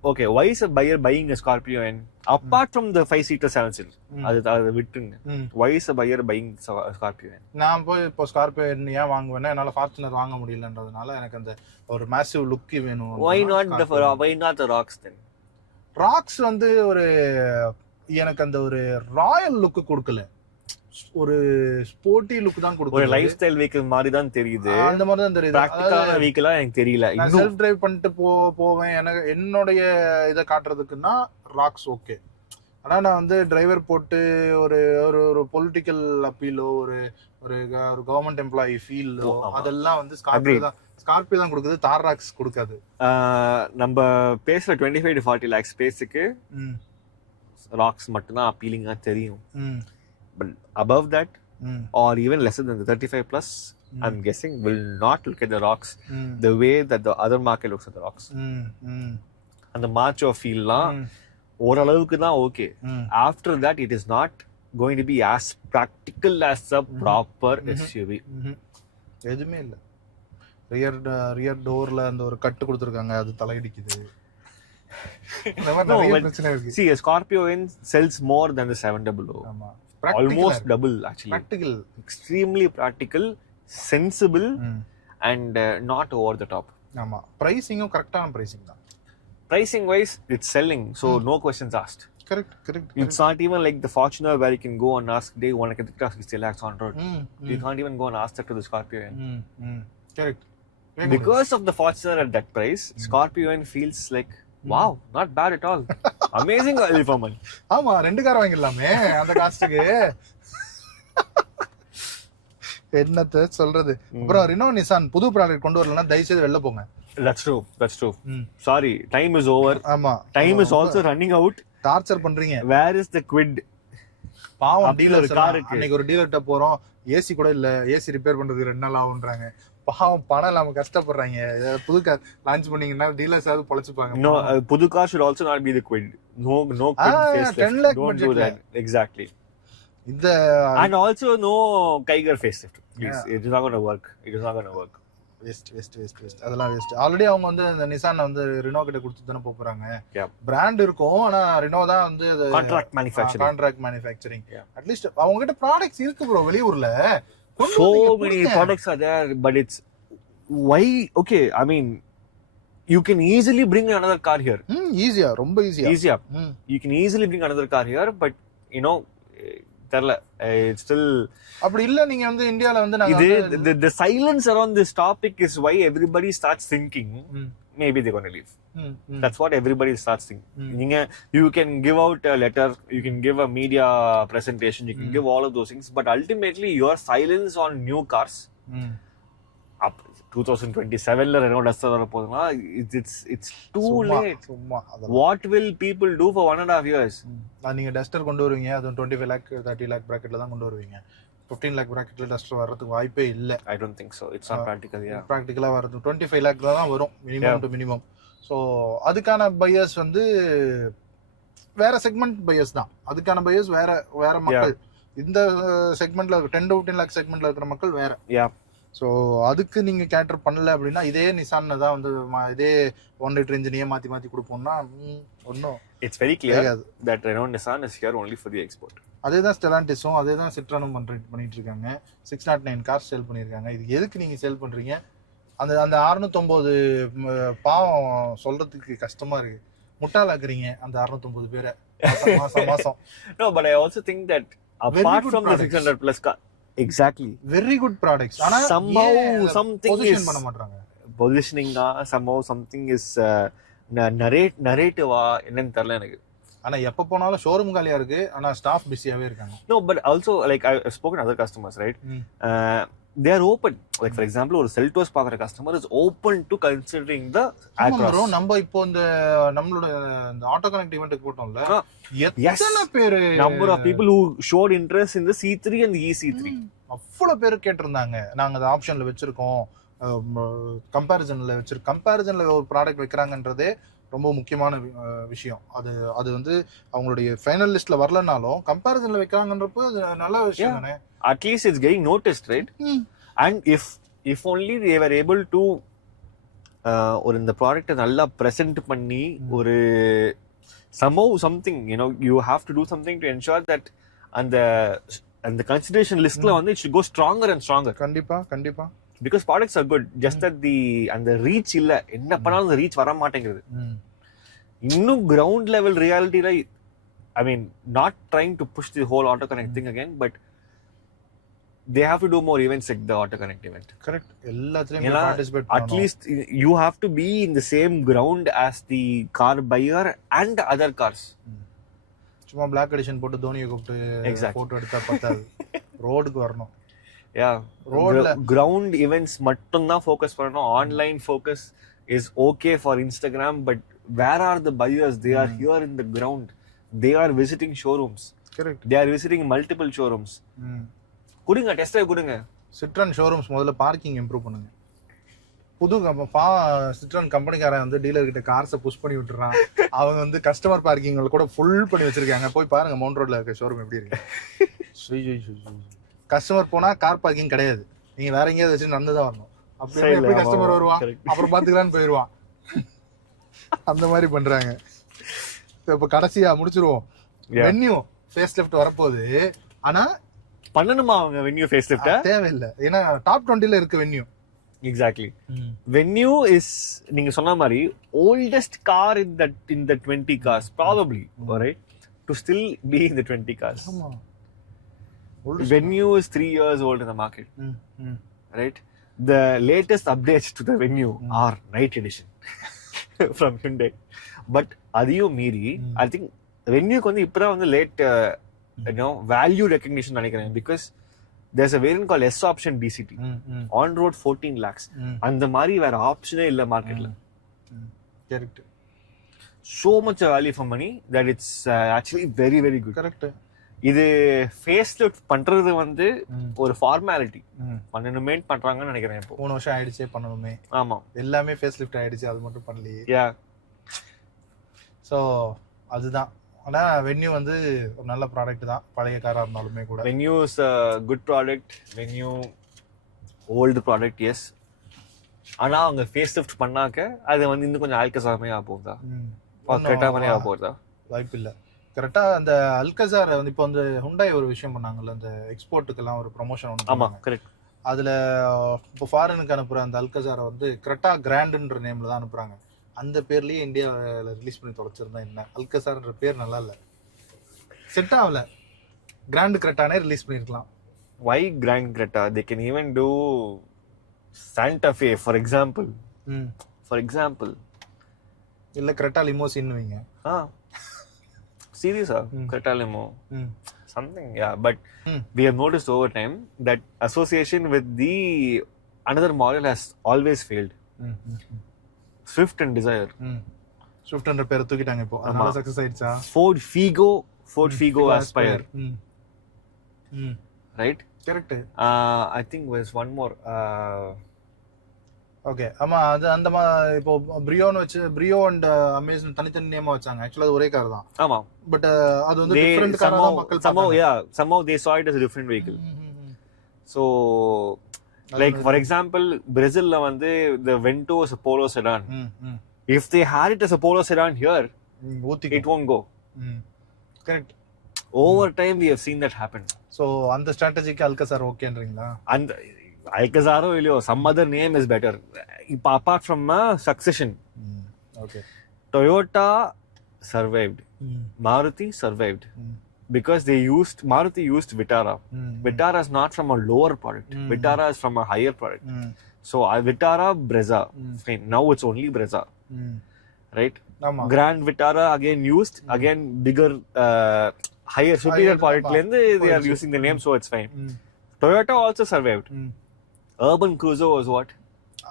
okay, why is a buyer buying a Scorpio N apart from the 5-seater 7-seater? அது விட்டுங்க. Why is a buyer buying Scorpio N? நான் போய் இப்போ Scorpio N ஏன் வாங்குவேன்னா என்னால Fortuner வாங்க முடியலன்றதுனால எனக்கு அந்த ஒரு மேசிவ் லுக் வேணும். Why not the Rocks then? Rocks வந்து ஒரு எனக்கு அந்த ஒரு ராயல் லுக் கொடுக்கல, ஒரு ஸ்போர்ட்டி லுக் தான் கொடுக்குது. ஒரு லைஃப் ஸ்டைல் வெஹிக்கிள் மாதிரி தான் தெரியுது. அந்த மாதிரி தான் தெரியுது. பிராக்டிகலான வெஹிக்கிளா எனக்கு தெரியல. நான் செல்ஃப் டிரைவ் பண்ணிட்டு போவேன். எனக்கு என்னோட இதை காட்டுறதுக்குன்னா ராக்ஸ் ஓகே. ஆனா நான் வந்து டிரைவர் போட்டு ஒரு ஒரு பொலிட்டிக்கல் அப்பீலோ ஒரு ஒரு கவர்மெண்ட் எம்ப்ளாயி ஃபீலோ அதெல்லாம் வந்து ஸ்கார்பியோ தான் கொடுக்குது, தாராக்ஸ் கொடுக்காது. நம்ம பேசுற 25 to 40 lakhs ஸ்பேஸுக்கு ராக்ஸ் மட்டும் தான் அப்பீலிங்கா தெரியும். But above that, or even lesser than the 35 plus, I'm guessing will not look at the Rocks the way that the other market looks at the Rocks. And the macho feel la ஓரளவுக்கு தான் okay. After that, it is not going to be as practical as a proper SUV. எதுவுமே இல்ல. Rear டோர்ல அந்த ஒரு கட்டு கொடுத்திருக்காங்க, அது தலையடிக்குது. See, a Scorpio N sells more than the 700. ஆமா. Almost double actually. Practical, extremely practical, sensible, and not over the top. ஆமா. பிரைசிங்கும் கரெக்ட்டான pricing தான். Pricing wise it's selling, so no questions asked. Correct. It's not even like the Fortuner where you can go and ask they want to get 60 lakhs on road. You can't even go and ask that to the Scorpio N. Correct. Because of the Fortuner at that price, Scorpio N feels like wow, not bad at all. Amazing value for money. ஆமா, ரெண்டு car வாங்கிடலாமே அந்த காஸ்டுக்கு. என்னத்த சொல்றது. அப்புறம் Reno Nissan புது product கொண்டு வரலன்னா தயவு செய்து வெளில போங்க. That's true. Sorry, time is over. ஆமா, time is also running out. Torture பண்றீங்க. Where is the quid? பாவம் டீலர் காருக்கு. அன்னைக்கு ஒரு டீலர்ட்ட போறோம், ஏசி கூட இல்ல, ஏசி ரிப்பேர் பண்றதுக்கு 2 நாள் ஆகும்ன்றாங்க. பாவம் பணம் இல்லாம கஷ்டப்படுறாங்க. புது கார் லான்ச் பண்ணீங்கன்னா டீலர்ஸ் ஆவது பொழைச்சுப்பாங்க. No, புது car should also not be the quid. No quid facelift. 10 lakh don't do that. Exactly. இந்த and also no Kiger facelift. Please, it is not going to work. Waste. அதெல்லாம் waste. Already அவங்க வந்து இந்த Nissan வந்து Reno கிட்ட கொடுத்து தான போறாங்க. பிராண்ட் இருக்கும், ஆனா ரினோ தான் வந்து கான்ட்ராக்ட் மேனுஃபேக்சரிங். அட்லீஸ்ட் அவங்க கிட்ட ப்ராடக்ட்ஸ் இருக்கு ப்ரோ வெளியூர்ல. So many products are there, but it's why okay, I mean you can easily bring another car here. Easier, ரொம்ப ஈஸியா. You can easily bring another car here, but you know தெரியல, it's still அப்படி இல்ல. நீங்க வந்து இந்தியால வந்து the silence around this topic is why everybody starts thinking maybe they're going to leave. That's what everybody starts thinking. You can give out a letter, you can give a media presentation, you can give all of those things, but ultimately your silence on new cars up 2027 la Renault Duster வர போதுனா it's too late. What will people do for 1.5 years? நீங்க duster கொண்டு வருவீங்க, அது 25 lakh 30 lakh bracketல தான் கொண்டு வருவீங்க. 15 lakh bracketல duster வரதுக்கு வாய்ப்பே இல்ல. I don't think so. It's not practical. Practically வரது 25 lakh தான் வரும் minimum to minimum. So அதுக்கான பையர்ஸ் வந்து வேற செக்மெண்ட் பையர்ஸ் தான். அதுக்கான பையர்ஸ் வேற மக்கள். இந்த செக்மெண்ட்ல 10 to 15 lakh செக்மெண்ட்ல இருக்கிற மக்கள் வேற. ஸோ அதுக்கு நீங்க கேட்டர் பண்ணல அப்படின்னா இதே நிசான் தான் வந்து இதே 1 liter இன்ஜினியே மாத்தி மாத்தி கொடுப்போம்னா ஒன்றும் it's very clear that Renault Nissan is here only for the export. அதே தான் ஸ்டெலாண்டிஸும் அதே தான் சிட்ரானும் பண்ணிட்டு இருக்காங்க. 609 கார்ஸ் சேல் பண்ணியிருக்காங்க. இது எதுக்கு நீங்க சேல் பண்றீங்க? அந்த 609 பாவம் சொல்றதுக்கு கஷ்டமா இருக்கு. முட்டாளாக்குறீங்க அந்த 609 பேரை மாசம். No, but I also think that apart from the 600 plus car, exactly, very good products, ஆனா somehow something position பண்ண மாட்டாங்க. Positioning somehow something is narrative என்னன்னு தெரியல எனக்கு. ஆனா எப்ப போனாலும் ஷோரூம் காலியா இருக்கு, ஆனா ஸ்டாஃப் பிஸியாவே இருக்காங்க. No, but also like I've spoken to other customers, right? They are open. Like for example, ஒரு Seltos பாக்குற customer is open to considering the across. நம்ம இப்போ இந்த நம்மளோட இந்த ஆட்டோ கனெக்ட் ஈவென்ட்க்கு போட்டோம்ல, எத்தனை பேர் number of people who showed interest in the C3 and the EC3. அவ்வளவு பேர் கேட்டிருந்தாங்க. நாங்க அந்த ஆப்ஷன்ல வச்சிருக்கோம், கம்பேரிசன்ல ஒரு ப்ராடக்ட் வைக்கிறாங்கன்றதே ரொம்ப முக்கியமான விஷயம். அது வந்து அவங்களுடைய ஃபைனல் லிஸ்ட்ல வரலனாலும் கம்பேரிசன்ல வைக்கிறாங்கன்றப்போ அது நல்ல விஷயம் தானே. At least it's getting noticed, right? And if only they were able to or in the product நல்லா present பண்ணி ஒரு somehow something, you know, you have to do something to ensure that and the consideration listல வந்து it should go stronger and stronger. கண்டிப்பா because products are good, just that the reach இல்ல, என்ன பண்ணாலும் the reach வர மாட்டேங்குது. இன்னும் ground level reality ல I mean not trying to push the whole auto connect thing again, but they have to do more events like the auto connect event. Correct. எல்லாத்துலயும் participate at least you have to be in the same ground as the car buyer and other cars. சும்மா black edition போட்டு தோனியை கூப்பிட்டு photo எடுத்தா பத்தாது, ரோடுக்கு வரணும். Ground events மட்டும் தான் focus பண்ணணும். Online focus is okay for Instagram, but where are the buyers? They are here in the ground. They are visiting showrooms. Correct. They are visiting multiple showrooms. குடுங்க, test drive குடுங்க. Citroen showrooms முதல்ல parking improve பண்ணுங்க. புது Citroen கம்பெனிக்காரன் வந்து dealer கிட்ட கார்ஸை push பண்ணி விட்டுறான். அவங்க வந்து கஸ்டமர் பார்க்கிங்ல கூட ஃபுல் பண்ணி வச்சிருக்காங்க. போய் பாருங்க மவுண்ட் ரோட்ல இருக்க ஷோரூம் எப்படி இருக்கு. கஸ்டமர் போனா கார் பார்க்கிங் கிடையாது, நீங்க வேற எங்கேயாவது வச்சு நடந்துதான் வரணும். அப்படி எப்படி கஸ்டமர் வருவான், அப்புறம் பாத்துக்கலான்னு போயிடுவான். அந்த மாதிரி பண்றாங்க. இப்ப கடைசியா முடிச்சிருவோம். வென்யூ ஃபேஸ் லிஃப்ட் வரப்போகுது, ஆனா பண்ணணுமா அவங்க வென்யூ ஃபேஸ் லிஃப்ட்? தேவையில்லை, ஏன்னா டாப் 20ல இருக்கு வென்யூ. எக்ஸாக்ட்லி. வென்யூ இஸ் நீங்க சொன்ன மாதிரி oldest car in the 20 cars probably, right, to still be in the 20 cars. Venue is 3 years old in the market, right? The latest updates to the Venue are night edition from Hyundai, but adiyo meeri I think Venue ku ipra late you know value recognition nenikiren, because there's a variant called S option DCT, on road 14 lakhs, and the mari vera option illa market la. Correct. So much value for money that it's actually very very good. Correct. இது face lift பண்றது வந்து ஒரு formality, பண்ணணுமே பண்றாங்கன்னு நினைக்கிறேன். இப்போ 3 வருஷம் ஆயிடுச்சே பண்ணணுமே. ஆமா, எல்லாமே ஃபேஸ் லிஃப்ட் ஆயிடுச்சு, அது மட்டும் பண்ணலையே. ஸோ அதுதான். ஆனா வென்யூ வந்து ஒரு நல்ல ப்ராடக்ட் தான், பழைய காரா இருந்தாலுமே கூட. Venue is a good product. Venue old product, yes. ஆனா அவங்க ஃபேஸ் லிஃப்ட் பண்ணாக்க அது வந்து இன்னும் கொஞ்சம் ஆல்கசாமே ஆக போகுதா, கிரெட்டா மாதிரி ஆக போகுதா? வாய்ப்பு இல்லை. கரெக்டா அந்த அல்கசார் வந்து இப்போ வந்து ஹுண்டாய் ஒரு விஷயம் பண்ணாங்கல்ல, அந்த எக்ஸ்போர்ட்டுக்கெல்லாம் ஒரு ப்ரொமோஷன் ஒன்று. ஆமா, கரெக்ட். அதுல இப்போ ஃபாரினுக்கு அனுப்புற அந்த அல்கசாரை வந்து கிரெட்டா கிராண்ட்ன்ற நேம்ல தான் அனுப்புறாங்க. அந்த பேர்லயே இந்தியாவில் ரிலீஸ் பண்ணி தொலைச்சிருந்தா என்ன? அல்கசார்ன்ற பேர் நல்லா இல்லை, செட் ஆகல. கிராண்ட் கிரெட்டானே ரிலீஸ் பண்ணிருக்கலாம். Why Grand Creta? They can even do Santa Fe, for example. இல்ல Creta limousine வைங்க. Serious Creta limo. Something, yeah. But we have noticed over time that association with the another model has always failed. Swift and Dzire. Swift என்ற பேரை தூக்கிட்டாங்க இப்போ. அதனால success ஆயிடுச்சா? Ford Figo Aspire. Right? Correct. I think there's one more. Okay. ஆமா, அது அந்த இப்போ பிரியோன்னு வச்சு பிரியோ அண்ட் அமேசன் தனித்தனி நேமா வச்சாங்க. ஆக்சுவலா அது ஒரே கார் தான். ஆமா. பட் அது வந்து டிஃபரண்ட் காரா தான் மக்கள் somehow they saw it as a different vehicle. So like for example Brazil la வந்து the Vento is a Polo sedan. If they had it as a Polo sedan here, it won't go. Correct. Over time we have seen that happen. So அந்த ஸ்ட்ராட்டஜிக்கு Alcazar ஓகேன்றீங்களா? And Alcazaro illo, some other name is better. Apart from succession. Okay. Toyota survived. Maruti survived. Because Maruti used Vitara. Vitara is not from a lower product. Vitara is from a higher product. So Vitara, Brezza. Fine. Now it's only Brezza. Right? Grand Vitara again used. Again bigger, higher, superior product. They are using the name, so it's fine. Toyota also survived. Urban Cruiser was what?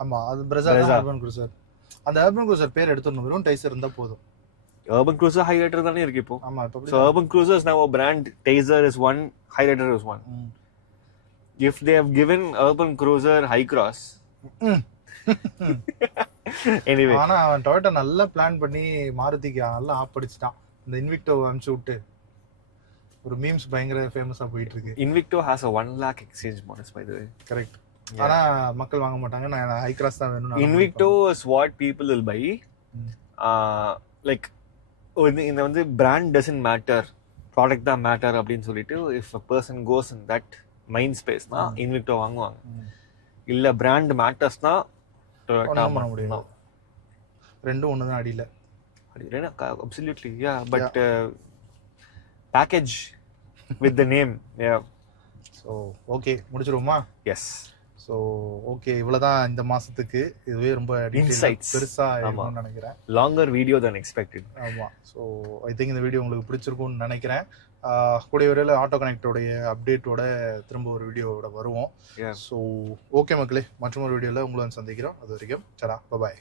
ஆமா, அது Brezza Urban Cruiser. அந்த Urban Cruiser பேர் எடுத்துறணும், வெறும் Taisor இருந்தா போதும். Urban Cruiser Hyryder தானே இருக்கு இப்போ. ஆமா, இப்போ So Urban Cruiser is now a brand. Dzire is one, Hyryder is one. If they have given Urban Cruiser high cross. Anyway. ஆனா அவன் Toyota நல்லா பிளான் பண்ணி மாருதிக்கு நல்லா ஆப்படிச்சிட்டான். இந்த Invicto அம்ச்சு விட்டு ஒரு மீம்ஸ் பயங்கர ஃபேமஸா போயிட்டு இருக்கு. Invicto has a 1 lakh exchange bonus by the way. Correct. ஆனா மக்கள் வாங்க மாட்டாங்க. நான் ஹை கிராஸ் தான் வேணும். Invicto is what people will buy. Like இந்த வந்து brand doesn't matter, product தான் matter அப்படின்னு சொல்லிட்டு if a person goes in that mind space னா Invicto வாங்குவாங்க. இல்ல brand matters னா Toyota பண்ண முடியும். ரெண்டும் ஒண்ணு தான் அடியில. Absolutely, yeah, but package with the name, yeah. So okay, முடிச்சிருவோமா? Yes. So okay, இவ்வளவுதான் இந்த மாசத்துக்கு. இதுவே ரொம்ப insights பெருசா இருக்கும்னு நினைக்கிறேன். Longer video than expected. ஆமா. So I think இந்த வீடியோ உங்களுக்கு பிடிச்சிருக்கும்னு நினைக்கிறேன். கூடிய விரைவில் ஆட்டோ கனெக்டோடைய அப்டேட்டோட திரும்ப ஒரு வீடியோவோட வருவோம். ஸோ ஓகே மக்களே, மற்றொரு வீடியோவில் உங்களை சந்திக்கிறோம். அது வரைக்கும் சரா, பாய்.